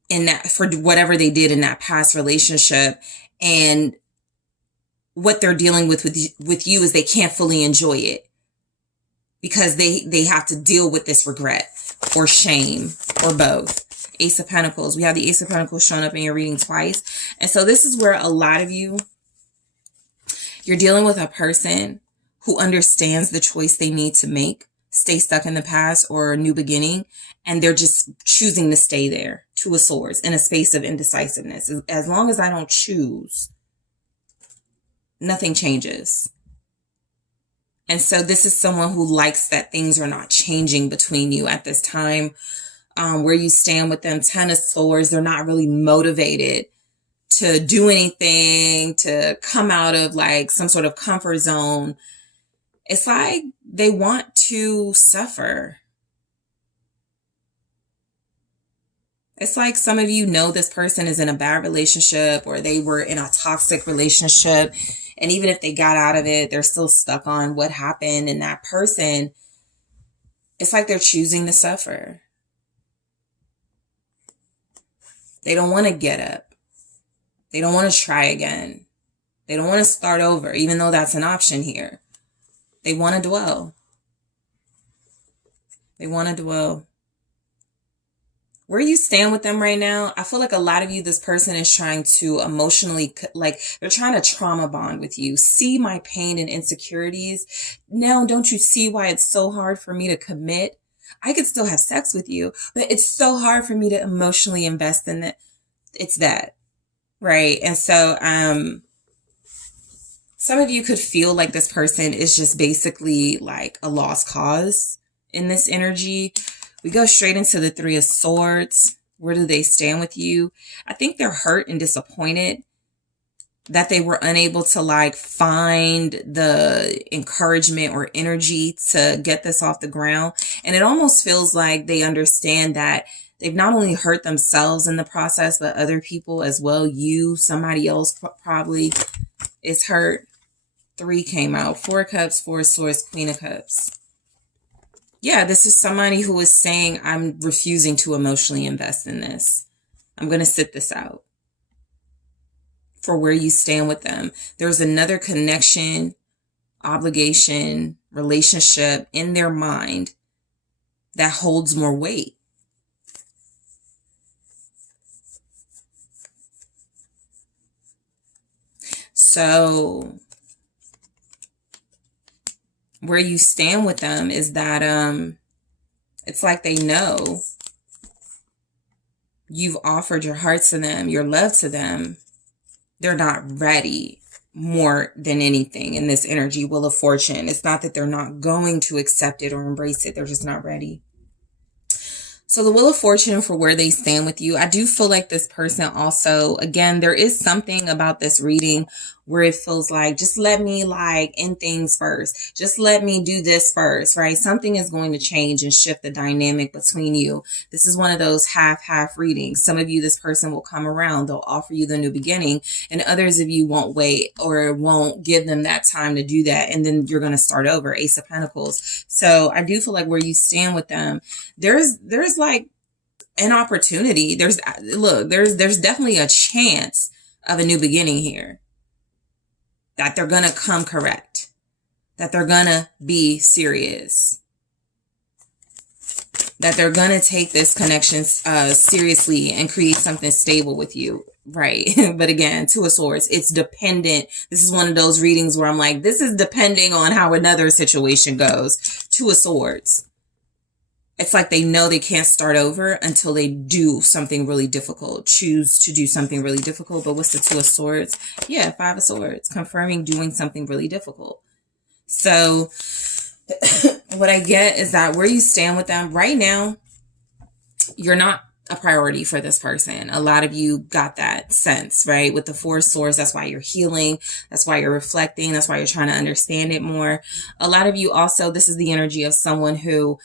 in that, for whatever they did in that past relationship. And what they're dealing with you is they can't fully enjoy it because they have to deal with this regret or shame or both. Ace of Pentacles. We have the Ace of Pentacles showing up in your reading twice. And so this is where a lot of you're dealing with a person who understands the choice they need to make, stay stuck in the past or a new beginning, and they're just choosing to stay there, Two of Swords, in a space of indecisiveness. As long as I don't choose, nothing changes. And so this is someone who likes that things are not changing between you at this time. Where you stand with them, Ten of Swords, they're not really motivated to do anything, to come out of like some sort of comfort zone. It's like they want to suffer. It's like some of you know this person is in a bad relationship or they were in a toxic relationship. And even if they got out of it, they're still stuck on what happened. And that person, it's like they're choosing to suffer. They don't want to get up. They don't want to try again. They don't want to start over, even though that's an option here. They want to dwell. They want to dwell. Where you stand with them right now, I feel like a lot of you, this person is trying to emotionally, like they're trying to trauma bond with you. See my pain and insecurities. Now, don't you see why it's so hard for me to commit? I could still have sex with you, but it's so hard for me to emotionally invest in it. It's that, right? And so, some of you could feel like this person is just basically like a lost cause in this energy. We go straight into the Three of Swords. Where do they stand with you? I think they're hurt and disappointed that they were unable to like find the encouragement or energy to get this off the ground. And it almost feels like they understand that they've not only hurt themselves in the process, but other people as well. You, somebody else probably is hurt. 3 came out. 4 of Cups, 4 of Swords, Queen of Cups. Yeah, this is somebody who is saying, I'm refusing to emotionally invest in this. I'm going to sit this out. For where you stand with them. There's another connection, obligation, relationship in their mind that holds more weight. So where you stand with them is that it's like they know you've offered your heart to them, your love to them. They're not ready more than anything in this energy. Wheel of Fortune. It's not that they're not going to accept it or embrace it. They're just not ready. So the Wheel of Fortune for where they stand with you. I do feel like this person also, again, there is something about this reading where it feels like, just let me like end things first. Just let me do this first, right? Something is going to change and shift the dynamic between you. This is one of those half readings. Some of you, this person will come around. They'll offer you the new beginning, and others of you won't wait or won't give them that time to do that. And then you're going to start over. Ace of Pentacles. So I do feel like where you stand with them, there's like an opportunity. There's definitely a chance of a new beginning here. That they're going to come correct. That they're going to be serious. That they're going to take this connection seriously and create something stable with you. Right. But again, Two of Swords, it's dependent. This is one of those readings where I'm like, this is depending on how another situation goes. Two of Swords. It's like they know they can't start over until they do something really difficult, choose to do something really difficult. But what's the Two of Swords? Yeah, 5 of Swords, confirming doing something really difficult. So what I get is that where you stand with them right now, you're not a priority for this person. A lot of you got that sense, right? With the 4 of Swords, that's why you're healing. That's why you're reflecting. That's why you're trying to understand it more. A lot of you also, this is the energy of someone who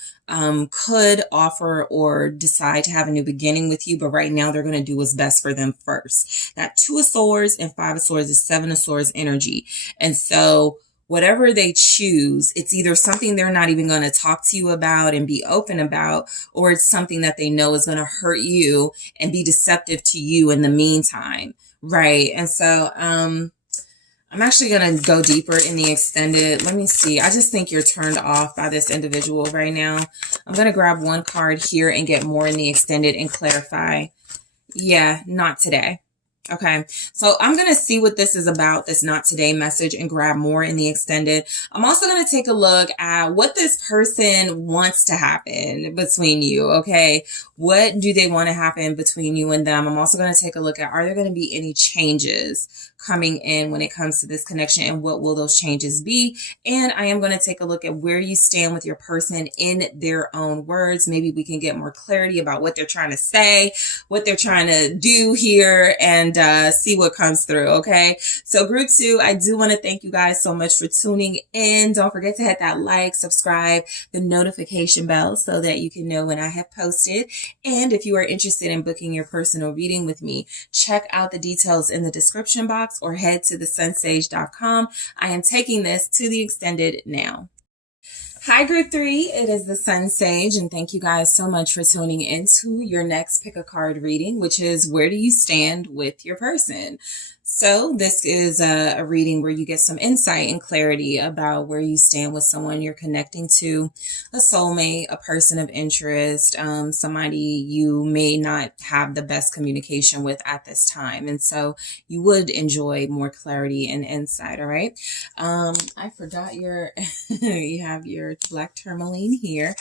could offer or decide to have a new beginning with you, but right now they're going to do what's best for them first. That 2 of Swords and 5 of Swords is 7 of Swords energy. And so whatever they choose, it's either something they're not even going to talk to you about and be open about, or it's something that they know is going to hurt you and be deceptive to you in the meantime. Right. And so, I'm actually going to go deeper in the extended. Let me see. I just think you're turned off by this individual right now. I'm going to grab one card here and get more in the extended and clarify. Yeah, not today. Okay, so I'm going to see what this is about, this not today message, and grab more in the extended. I'm also going to take a look at what this person wants to happen between you, okay? What do they want to happen between you and them? I'm also going to take a look at, are there going to be any changes coming in when it comes to this connection, and what will those changes be? And I am going to take a look at where you stand with your person in their own words. Maybe we can get more clarity about what they're trying to say, what they're trying to do here, and see what comes through. Okay, so group 2, I do want to thank you guys so much for tuning in. Don't forget to hit that like, subscribe, the notification bell so that you can know when I have posted. And if you are interested in booking your personal reading with me, check out the details in the description box or head to TheSunSage.com. I am taking this to the extended now. Hi, group 3. It is the SunSage, and thank you guys so much for tuning into your next pick a card reading, which is where do you stand with your person? So this is a reading where you get some insight and clarity about where you stand with someone you're connecting to, a soulmate, a person of interest, somebody you may not have the best communication with at this time. And so you would enjoy more clarity and insight. All right. I forgot you have your black tourmaline here.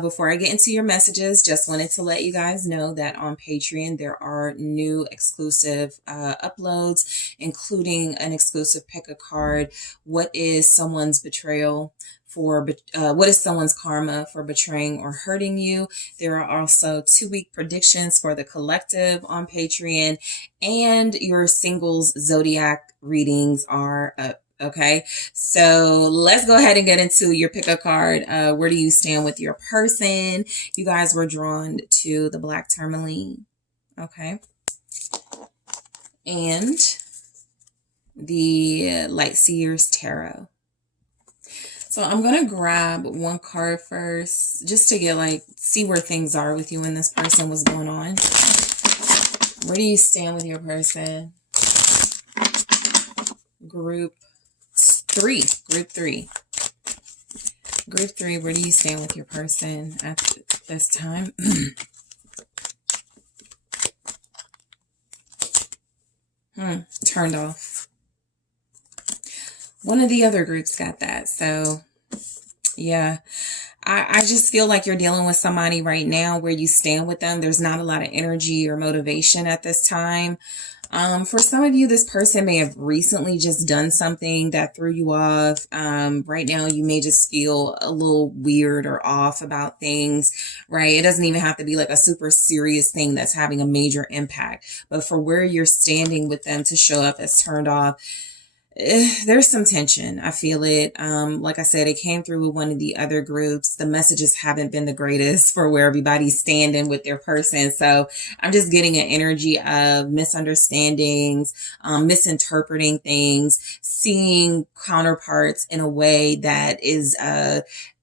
Before I get into your messages, just wanted to let you guys know that on Patreon, there are new exclusive uploads, including an exclusive pick a card. What is someone's betrayal for, what is someone's karma for betraying or hurting you? There are also 2-week predictions for the collective on Patreon, and your singles zodiac readings are up. Okay, so let's go ahead and get into your pick a card. Where do you stand with your person? You guys were drawn to the black tourmaline. Okay. And the Light Seers Tarot. So I'm going to grab one card first just to get see where things are with you and this person, what's going on. Where do you stand with your person? Group 3. Group 3, where do you stand with your person at this time? Turned off. One of the other groups got that. So yeah, I just feel like you're dealing with somebody right now where you stand with them. There's not a lot of energy or motivation at this time. For some of you, this person may have recently just done something that threw you off. Right now, you may just feel a little weird or off about things, right? It doesn't even have to be like a super serious thing that's having a major impact. But for where you're standing with them to show up as turned off, there's some tension. I feel it. Like I said, it came through with one of the other groups. The messages haven't been the greatest for where everybody's standing with their person. So I'm just getting an energy of misunderstandings, misinterpreting things, seeing counterparts in a way that is,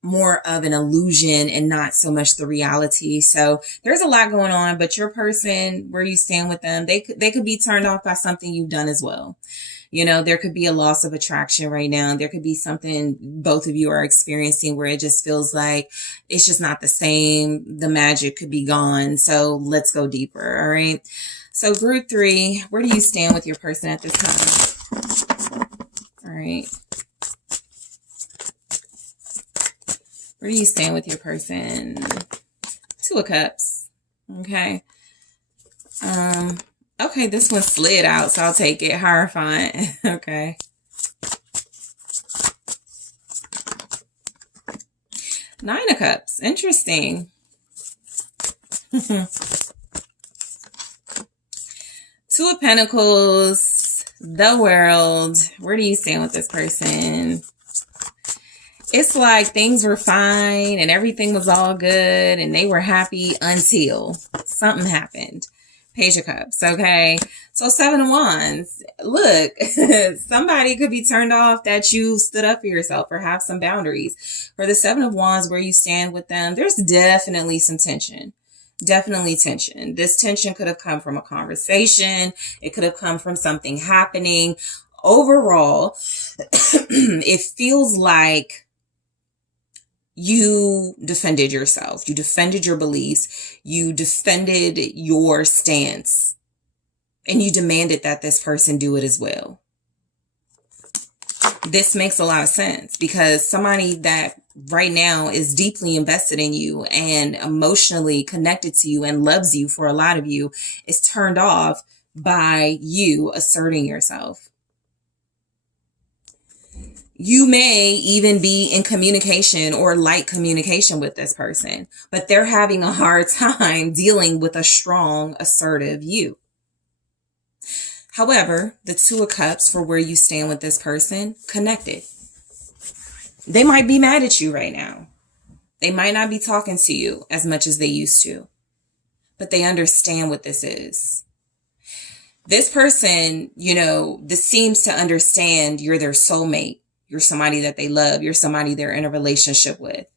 more of an illusion and not so much the reality. So there's a lot going on, but your person, where you stand with them, they could be turned off by something you've done as well. You know, there could be a loss of attraction right now. There could be something both of you are experiencing where it just feels like it's just not the same. The magic could be gone. So let's go deeper. All right. So group 3, where do you stand with your person at this time? All right. Where do you stand with your person? 2 of Cups. Okay. Okay, this one slid out, so I'll take it. Horrifying. Okay. 9 of Cups. Interesting. 2 of Pentacles. The World. Where do you stand with this person? It's like things were fine and everything was all good and they were happy until something happened. Page of Cups, okay? So 7 of Wands. Look, somebody could be turned off that you stood up for yourself or have some boundaries. For the 7 of Wands, where you stand with them, there's definitely some tension. Definitely tension. This tension could have come from a conversation. It could have come from something happening. Overall, it feels like you defended yourself. You defended your beliefs. You defended your stance. And you demanded that this person do it as well. This makes a lot of sense because somebody that right now is deeply invested in you and emotionally connected to you and loves you, for a lot of you, is turned off by you asserting yourself. You may even be in communication or light communication with this person, but they're having a hard time dealing with a strong, assertive you. However, the 2 of Cups, for where you stand with this person, connected. They might be mad at you right now. They might not be talking to you as much as they used to, but they understand what this is. This person, this seems to understand you're their soulmate. You're somebody that they love. You're somebody they're in a relationship with.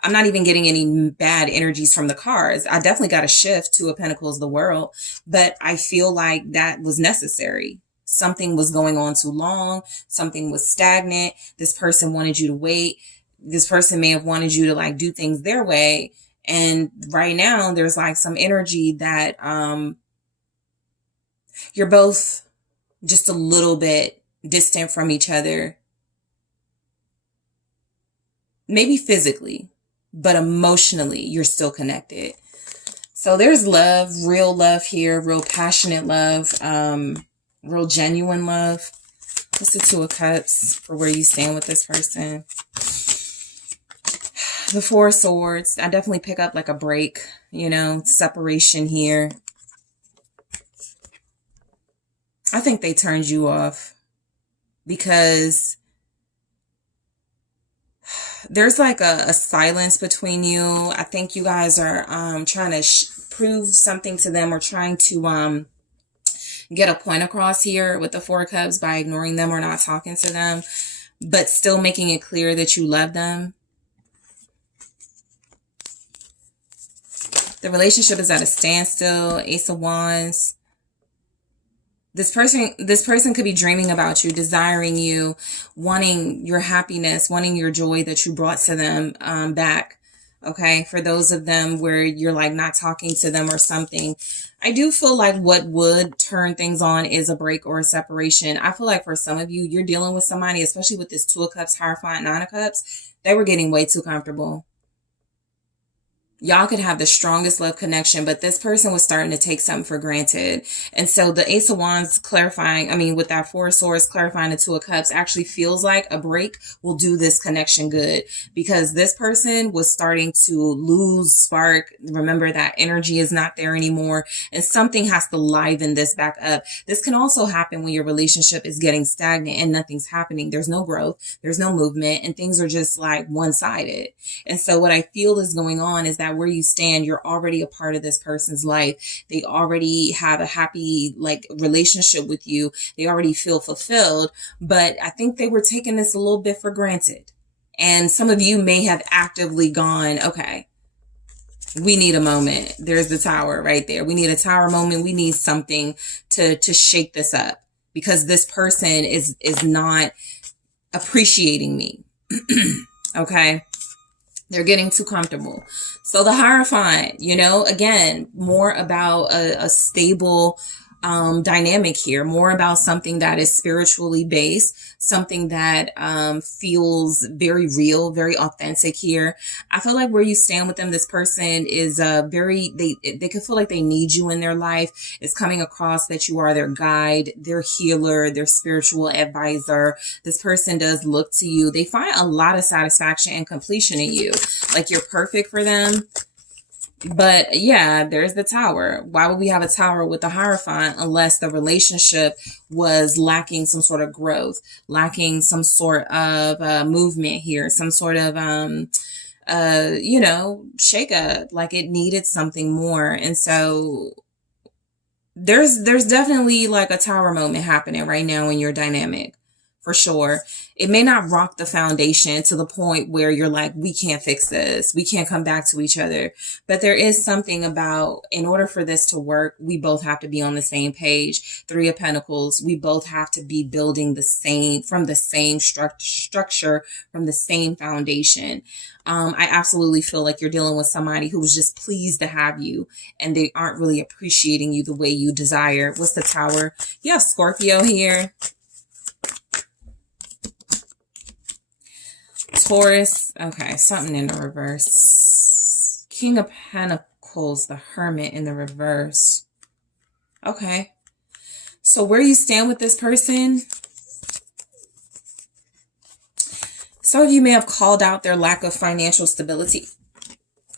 I'm not even getting any bad energies from the cards. I definitely got a shift. 2 of Pentacles, the World, but I feel like that was necessary. Something was going on too long. Something was stagnant. This person wanted you to wait. This person may have wanted you to do things their way. And right now there's some energy that, you're both just a little bit distant from each other. Maybe physically, but emotionally, you're still connected. So there's love, real love here, real passionate love, real genuine love. What's the 2 of Cups for where you stand with this person? The 4 of Swords. I definitely pick up a break, separation here. I think they turned you off because there's a silence between you. I think you guys are trying to prove something to them or trying to get a point across here with the 4 of Cups by ignoring them or not talking to them, but still making it clear that you love them. The relationship is at a standstill. Ace of Wands. This person could be dreaming about you, desiring you, wanting your happiness, wanting your joy that you brought to them back. Okay. For those of them where you're not talking to them or something, I do feel like what would turn things on is a break or a separation. I feel like for some of you, you're dealing with somebody, especially with this 2 of Cups, Hierophant, 9 of Cups. They were getting way too comfortable. Y'all could have the strongest love connection, but this person was starting to take something for granted. And so the Ace of Wands clarifying, with that 4 of Swords clarifying the 2 of Cups actually feels like a break will do this connection good because this person was starting to lose spark. Remember, that energy is not there anymore and something has to liven this back up. This can also happen when your relationship is getting stagnant and nothing's happening. There's no growth, there's no movement, and things are just one-sided. And so what I feel is going on is that where you stand, you're already a part of this person's life. They already have a happy relationship with you. They already feel fulfilled, but I think they were taking this a little bit for granted. And some of you may have actively gone, okay, we need a moment. There's the Tower right there. We need a Tower moment. We need something to shake this up because this person is not appreciating me. Okay. They're getting too comfortable. So the Hierophant, again, more about a stable dynamic here, more about something that is spiritually based, something that feels very real, very authentic here. I feel like where you stand with them, this person is they can feel like they need you in their life. It's coming across that you are their guide, their healer, their spiritual advisor. This person does look to you. They find a lot of satisfaction and completion in you. You're perfect for them. But yeah, there's the Tower. Why would we have a Tower with the Hierophant unless the relationship was lacking some sort of growth, lacking some sort of movement here, some sort of, shake up, it needed something more. And so There's definitely like a tower moment happening right now in your dynamic, for sure. It may not rock the foundation to the point where you're like, we can't fix this, we can't come back to each other. But there is something about, in order for this to work, we both have to be on the same page. Three of Pentacles, we both have to be building the same, from the same structure, from the same foundation. I absolutely feel like you're dealing with somebody who was just pleased to have you, and they aren't really appreciating you the way you desire. What's the Tower? You have Scorpio here. Taurus. Okay, something in the reverse. King of Pentacles, the Hermit in the reverse. Okay. So where you stand with this person, some of you may have called out their lack of financial stability.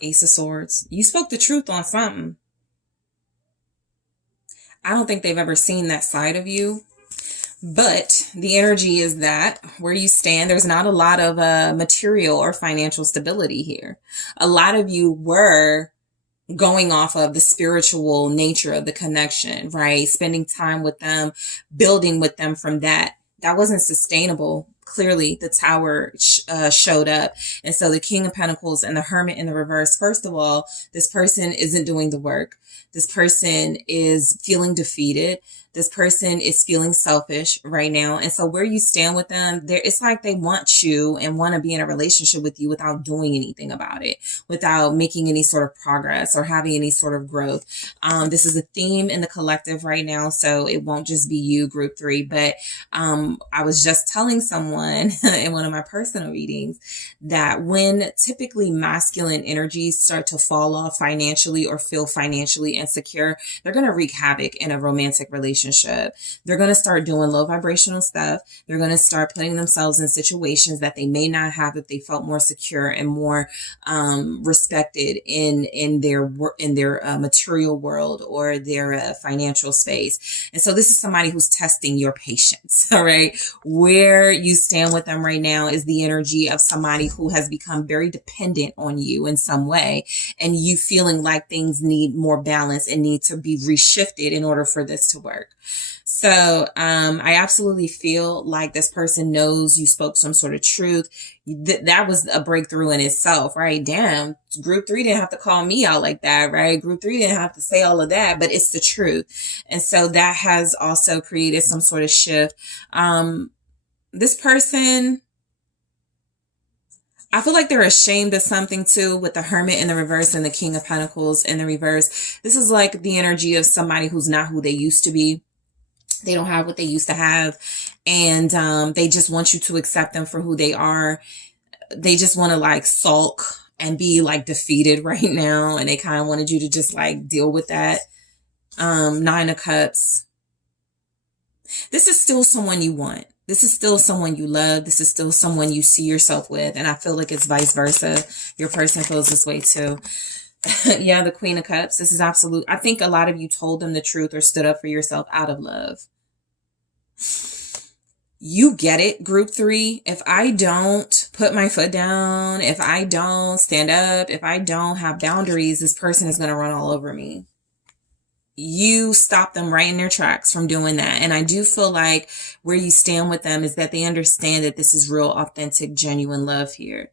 Ace of Swords. You spoke the truth on something. I don't think they've ever seen that side of you. But the energy is that where you stand, there's not a lot of material or financial stability here. A lot of you were going off of the spiritual nature of the connection, right? Spending time with them, building with them from that. That wasn't sustainable. Clearly, the Tower showed up. And so the King of Pentacles and the Hermit in the reverse, first of all, this person isn't doing the work. This person is feeling defeated. This person is feeling selfish right now. And so where you stand with them, it's like they want you and want to be in a relationship with you without doing anything about it, without making any sort of progress or having any sort of growth. This is a theme in the collective right now, so it won't just be you, group 3. But I was just telling someone in one of my personal readings that when typically masculine energies start to fall off financially or feel financially insecure, they're going to wreak havoc in a romantic relationship. They're going to start doing low vibrational stuff. They're going to start putting themselves in situations that they may not have if they felt more secure and more respected in their material world or their financial space. And so this is somebody who's testing your patience. All right. Where you stand with them right now is the energy of somebody who has become very dependent on you in some way, and you feeling like things need more balance and need to be reshifted in order for this to work. So I absolutely feel like this person knows you spoke some sort of truth. That was a breakthrough in itself, right? Damn, group 3 didn't have to call me out like that, right? Group 3 didn't have to say all of that, but it's the truth. And so that has also created some sort of shift. This person, I feel like they're ashamed of something too, with the Hermit in the reverse and the King of Pentacles in the reverse. This is like the energy of somebody who's not who they used to be. They don't have what they used to have. And they just want you to accept them for who they are. They just want to like sulk and be like defeated right now. And they kind of wanted you to just like deal with that. 9 of Cups. This is still someone you want. This is still someone you love. This is still someone you see yourself with. And I feel like it's vice versa. Your person feels this way too. Yeah, the Queen of Cups. This is absolute. I think a lot of you told them the truth or stood up for yourself out of love. You get it, group 3. If I don't put my foot down, if I don't stand up, if I don't have boundaries, this person is going to run all over me. You stop them right in their tracks from doing that. And I do feel like where you stand with them is that they understand that this is real, authentic, genuine love here.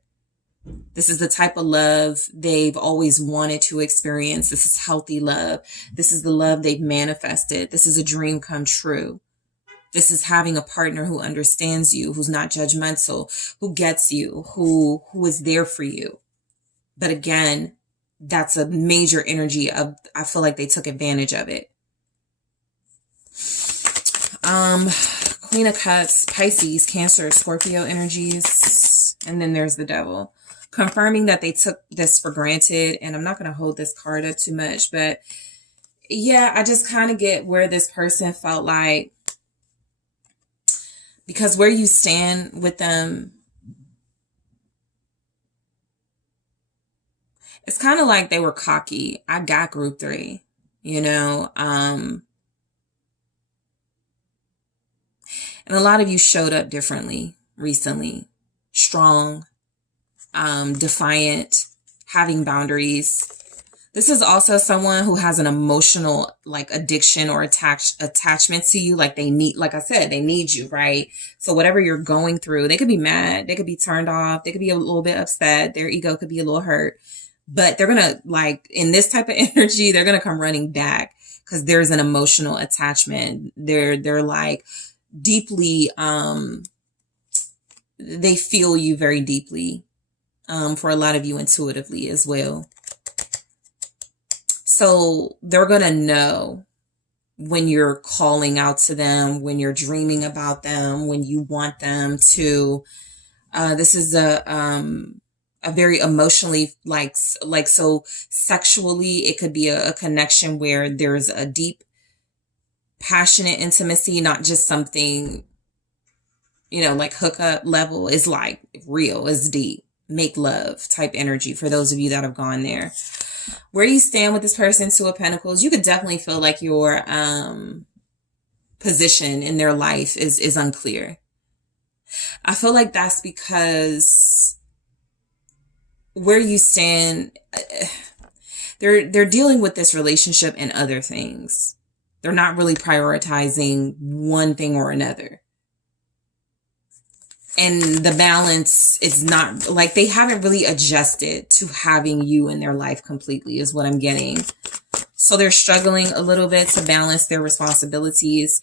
This is the type of love they've always wanted to experience. This is healthy love. This is the love they've manifested. This is a dream come true. This is having a partner who understands you, who's not judgmental, who gets you, who is there for you. But again, that's a major energy of, I feel like they took advantage of it. Queen of Cups, Pisces, Cancer, Scorpio energies. And then there's the Devil. Confirming that they took this for granted. And I'm not going to hold this card up too much, but yeah, I just kind of get where this person felt like, because where you stand with them, it's kind of like they were cocky. I got group 3, you know, and a lot of you showed up differently recently. Strong, defiant, having boundaries. This is also someone who has an emotional like addiction or attachment to you. Like they need, like I said, they need you, right? So whatever you're going through, they could be mad, they could be turned off, they could be a little bit upset, their ego could be a little hurt, but they're gonna like in this type of energy, they're gonna come running back because there's an emotional attachment. They're like deeply, they feel you very deeply. For a lot of you intuitively as well. So they're going to know when you're calling out to them, when you're dreaming about them, when you want them to, this is a very emotionally so sexually, it could be a connection where there's a deep, passionate intimacy, not just something, like hookup level, is like real, is deep, make love type energy for those of you that have gone there. Where you stand with this person, Two of Pentacles, you could definitely feel like your position in their life is unclear. I feel like that's because where you stand, they're dealing with this relationship and other things. They're not really prioritizing one thing or another. And the balance is not like they haven't really adjusted to having you in their life completely is what I'm getting. So they're struggling a little bit to balance their responsibilities.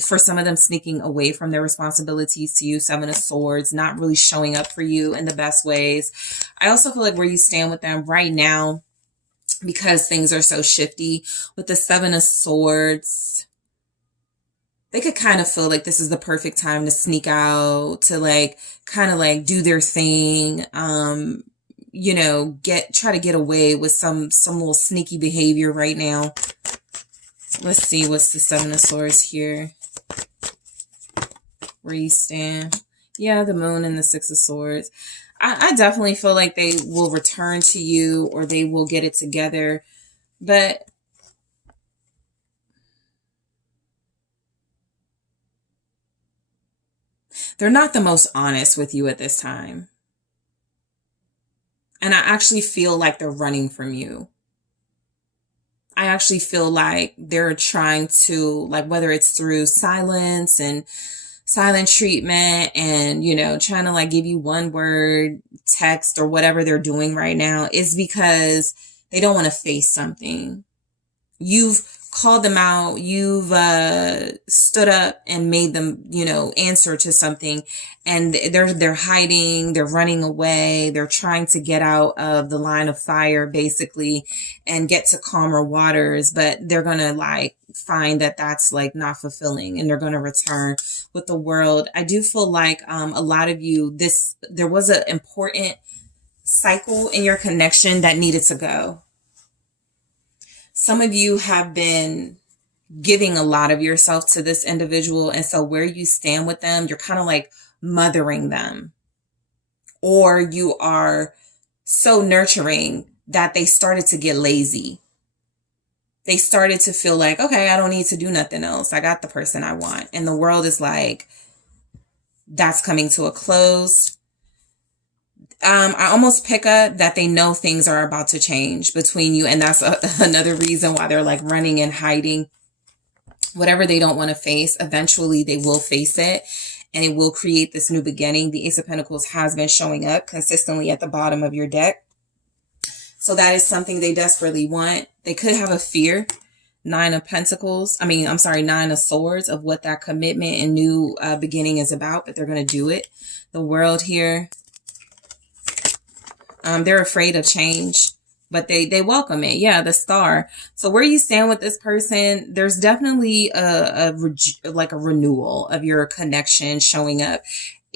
For some of them, sneaking away from their responsibilities to you. Seven of Swords, not really showing up for you in the best ways. I also feel like where you stand with them right now, because things are so shifty with the Seven of Swords, they could kind of feel like this is the perfect time to sneak out, to like kind of like do their thing, try to get away with some little sneaky behavior right now. Let's see what's the Seven of Swords here. Where you stand. Yeah, the Moon and the Six of Swords. I definitely feel like they will return to you or they will get it together, but they're not the most honest with you at this time. And I actually feel like they're running from you. I actually feel like they're trying to, like, whether it's through silence and silent treatment and, trying to like give you one word text or whatever they're doing right now, is because they don't want to face something. You've called them out, you've stood up and made them, answer to something, and they're hiding, they're running away, they're trying to get out of the line of fire basically and get to calmer waters, but they're gonna like find that that's like not fulfilling and they're gonna return with the World. I do feel like a lot of you, there was an important cycle in your connection that needed to go. Some of you have been giving a lot of yourself to this individual. And so where you stand with them, you're kind of like mothering them. Or you are so nurturing that they started to get lazy. They started to feel like, okay, I don't need to do nothing else. I got the person I want. And the World is like, that's coming to a close. I almost pick up that they know things are about to change between you. And that's another reason why they're like running and hiding. Whatever they don't want to face, eventually they will face it. And it will create this new beginning. The Ace of Pentacles has been showing up consistently at the bottom of your deck. So that is something they desperately want. They could have a fear. Nine of Swords, of what that commitment and new beginning is about. But they're going to do it. The World here. They're afraid of change, but they welcome it. Yeah, the Star. So where you stand with this person, there's definitely a renewal of your connection showing up.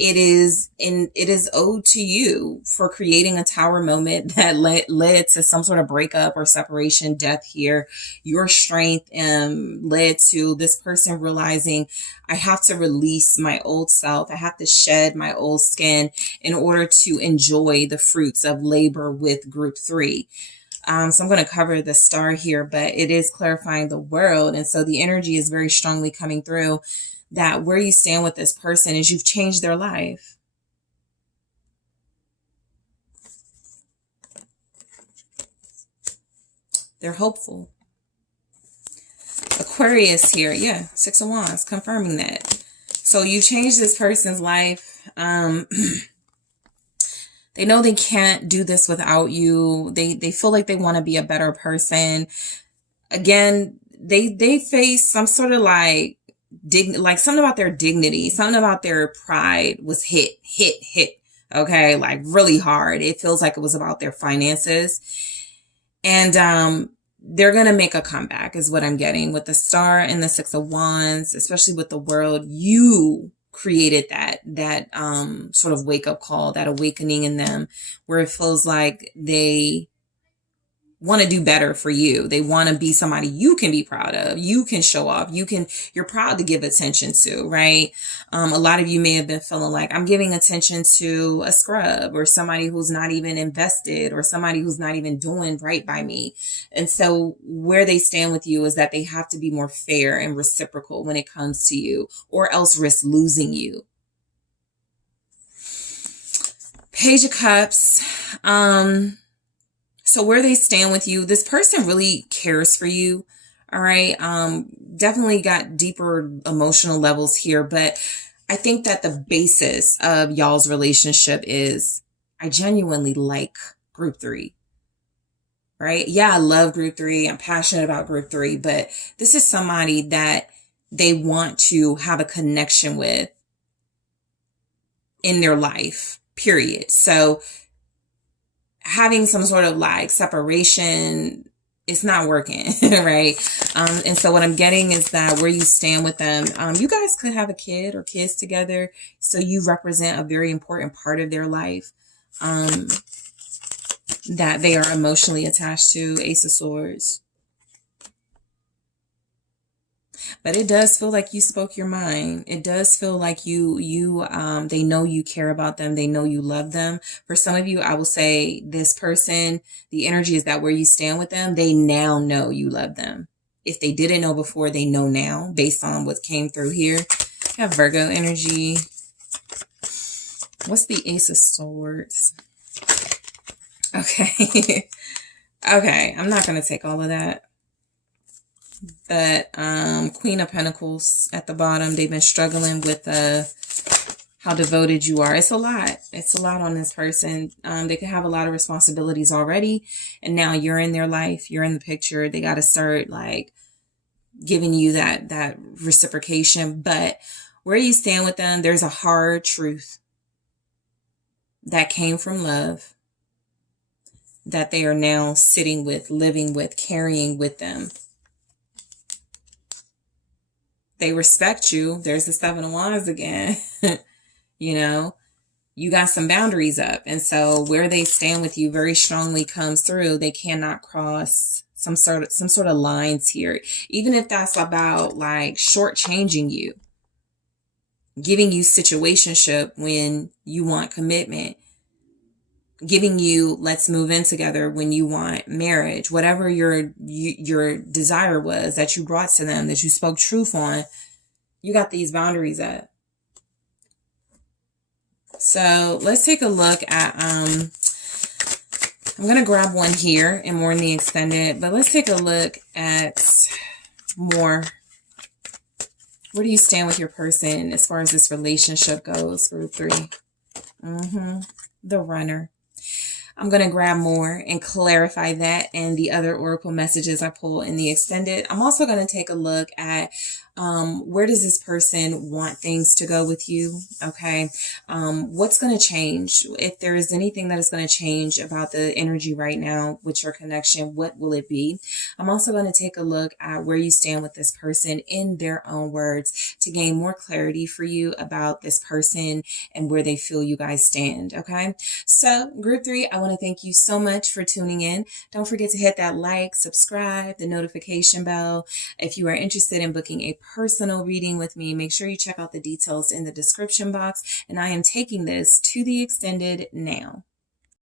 It is owed to you for creating a tower moment that led to some sort of breakup or separation, death here. Your strength led to this person realizing, I have to release my old self. I have to shed my old skin in order to enjoy the fruits of labor with group 3. So I'm going to cover the Star here, but it is clarifying the World. And so the energy is very strongly coming through that where you stand with this person is you've changed their life. They're hopeful. Aquarius here. Yeah, Six of Wands, confirming that. So you changed this person's life. They know they can't do this without you. They feel like they want to be a better person. Again, they face some sort of like something about their dignity, something about their pride was hit. Okay, like really hard. It feels like it was about their finances. And they're going to make a comeback is what I'm getting with the Star and the Six of Wands, especially with the World. You created that sort of wake up call, that awakening in them where it feels like they want to do better for you. They want to be somebody you can be proud of. You can show off. You're proud to give attention to, right? A lot of you may have been feeling like I'm giving attention to a scrub or somebody who's not even invested or somebody who's not even doing right by me. And so where they stand with you is that they have to be more fair and reciprocal when it comes to you, or else risk losing you. Page of Cups. So where they stand with you, this person really cares for you. All right. Definitely got deeper emotional levels here, but I think that the basis of y'all's relationship is I genuinely like group 3. Right? Yeah, I love group 3. I'm passionate about group 3, but this is somebody that they want to have a connection with in their life, period. So having some sort of like separation, it's not working, right? And so what I'm getting is that where you stand with them, you guys could have a kid or kids together. So you represent a very important part of their life that they are emotionally attached to. Ace of Swords. But it does feel like you spoke your mind. It does feel like they know you care about them. They know you love them. For some of you, I will say this person, the energy is that where you stand with them, they now know you love them. If they didn't know before, they know now based on what came through here. I have Virgo energy. What's the Ace of Swords? Okay. Okay. I'm not going to take all of that. But Queen of Pentacles at the bottom, they've been struggling with how devoted you are. It's a lot. It's a lot on this person. They could have a lot of responsibilities already, and now you're in their life. You're in the picture. They got to start like giving you that reciprocation. But where you stand with them, there's a hard truth that came from love that they are now sitting with, living with, carrying with them. They respect you. There's the Seven of Wands again. You know, you got some boundaries up. And so where they stand with you very strongly comes through. They cannot cross some sort of lines here. Even if that's about like shortchanging you, giving you situationship when you want commitment, giving you let's move in together when you want marriage, whatever your desire was that you brought to them, that you spoke truth on, you got these boundaries up. So let's take a look at, I'm going to grab one here and more in the extended, but let's take a look at more. Where do you stand with your person as far as this relationship goes, group 3? The Runner. I'm going to grab more and clarify that and the other oracle messages I pull in the extended. I'm also going to take a look at where does this person want things to go with you? Okay. What's going to change? If there is anything that is going to change about the energy right now with your connection, what will it be? I'm also going to take a look at where you stand with this person in their own words to gain more clarity for you about this person and where they feel you guys stand. Okay. So group 3, I want to thank you so much for tuning in. Don't forget to hit that like, subscribe, the notification bell. If you are interested in booking a personal reading with me, make sure you check out the details in the description box. And I am taking this to the extended now.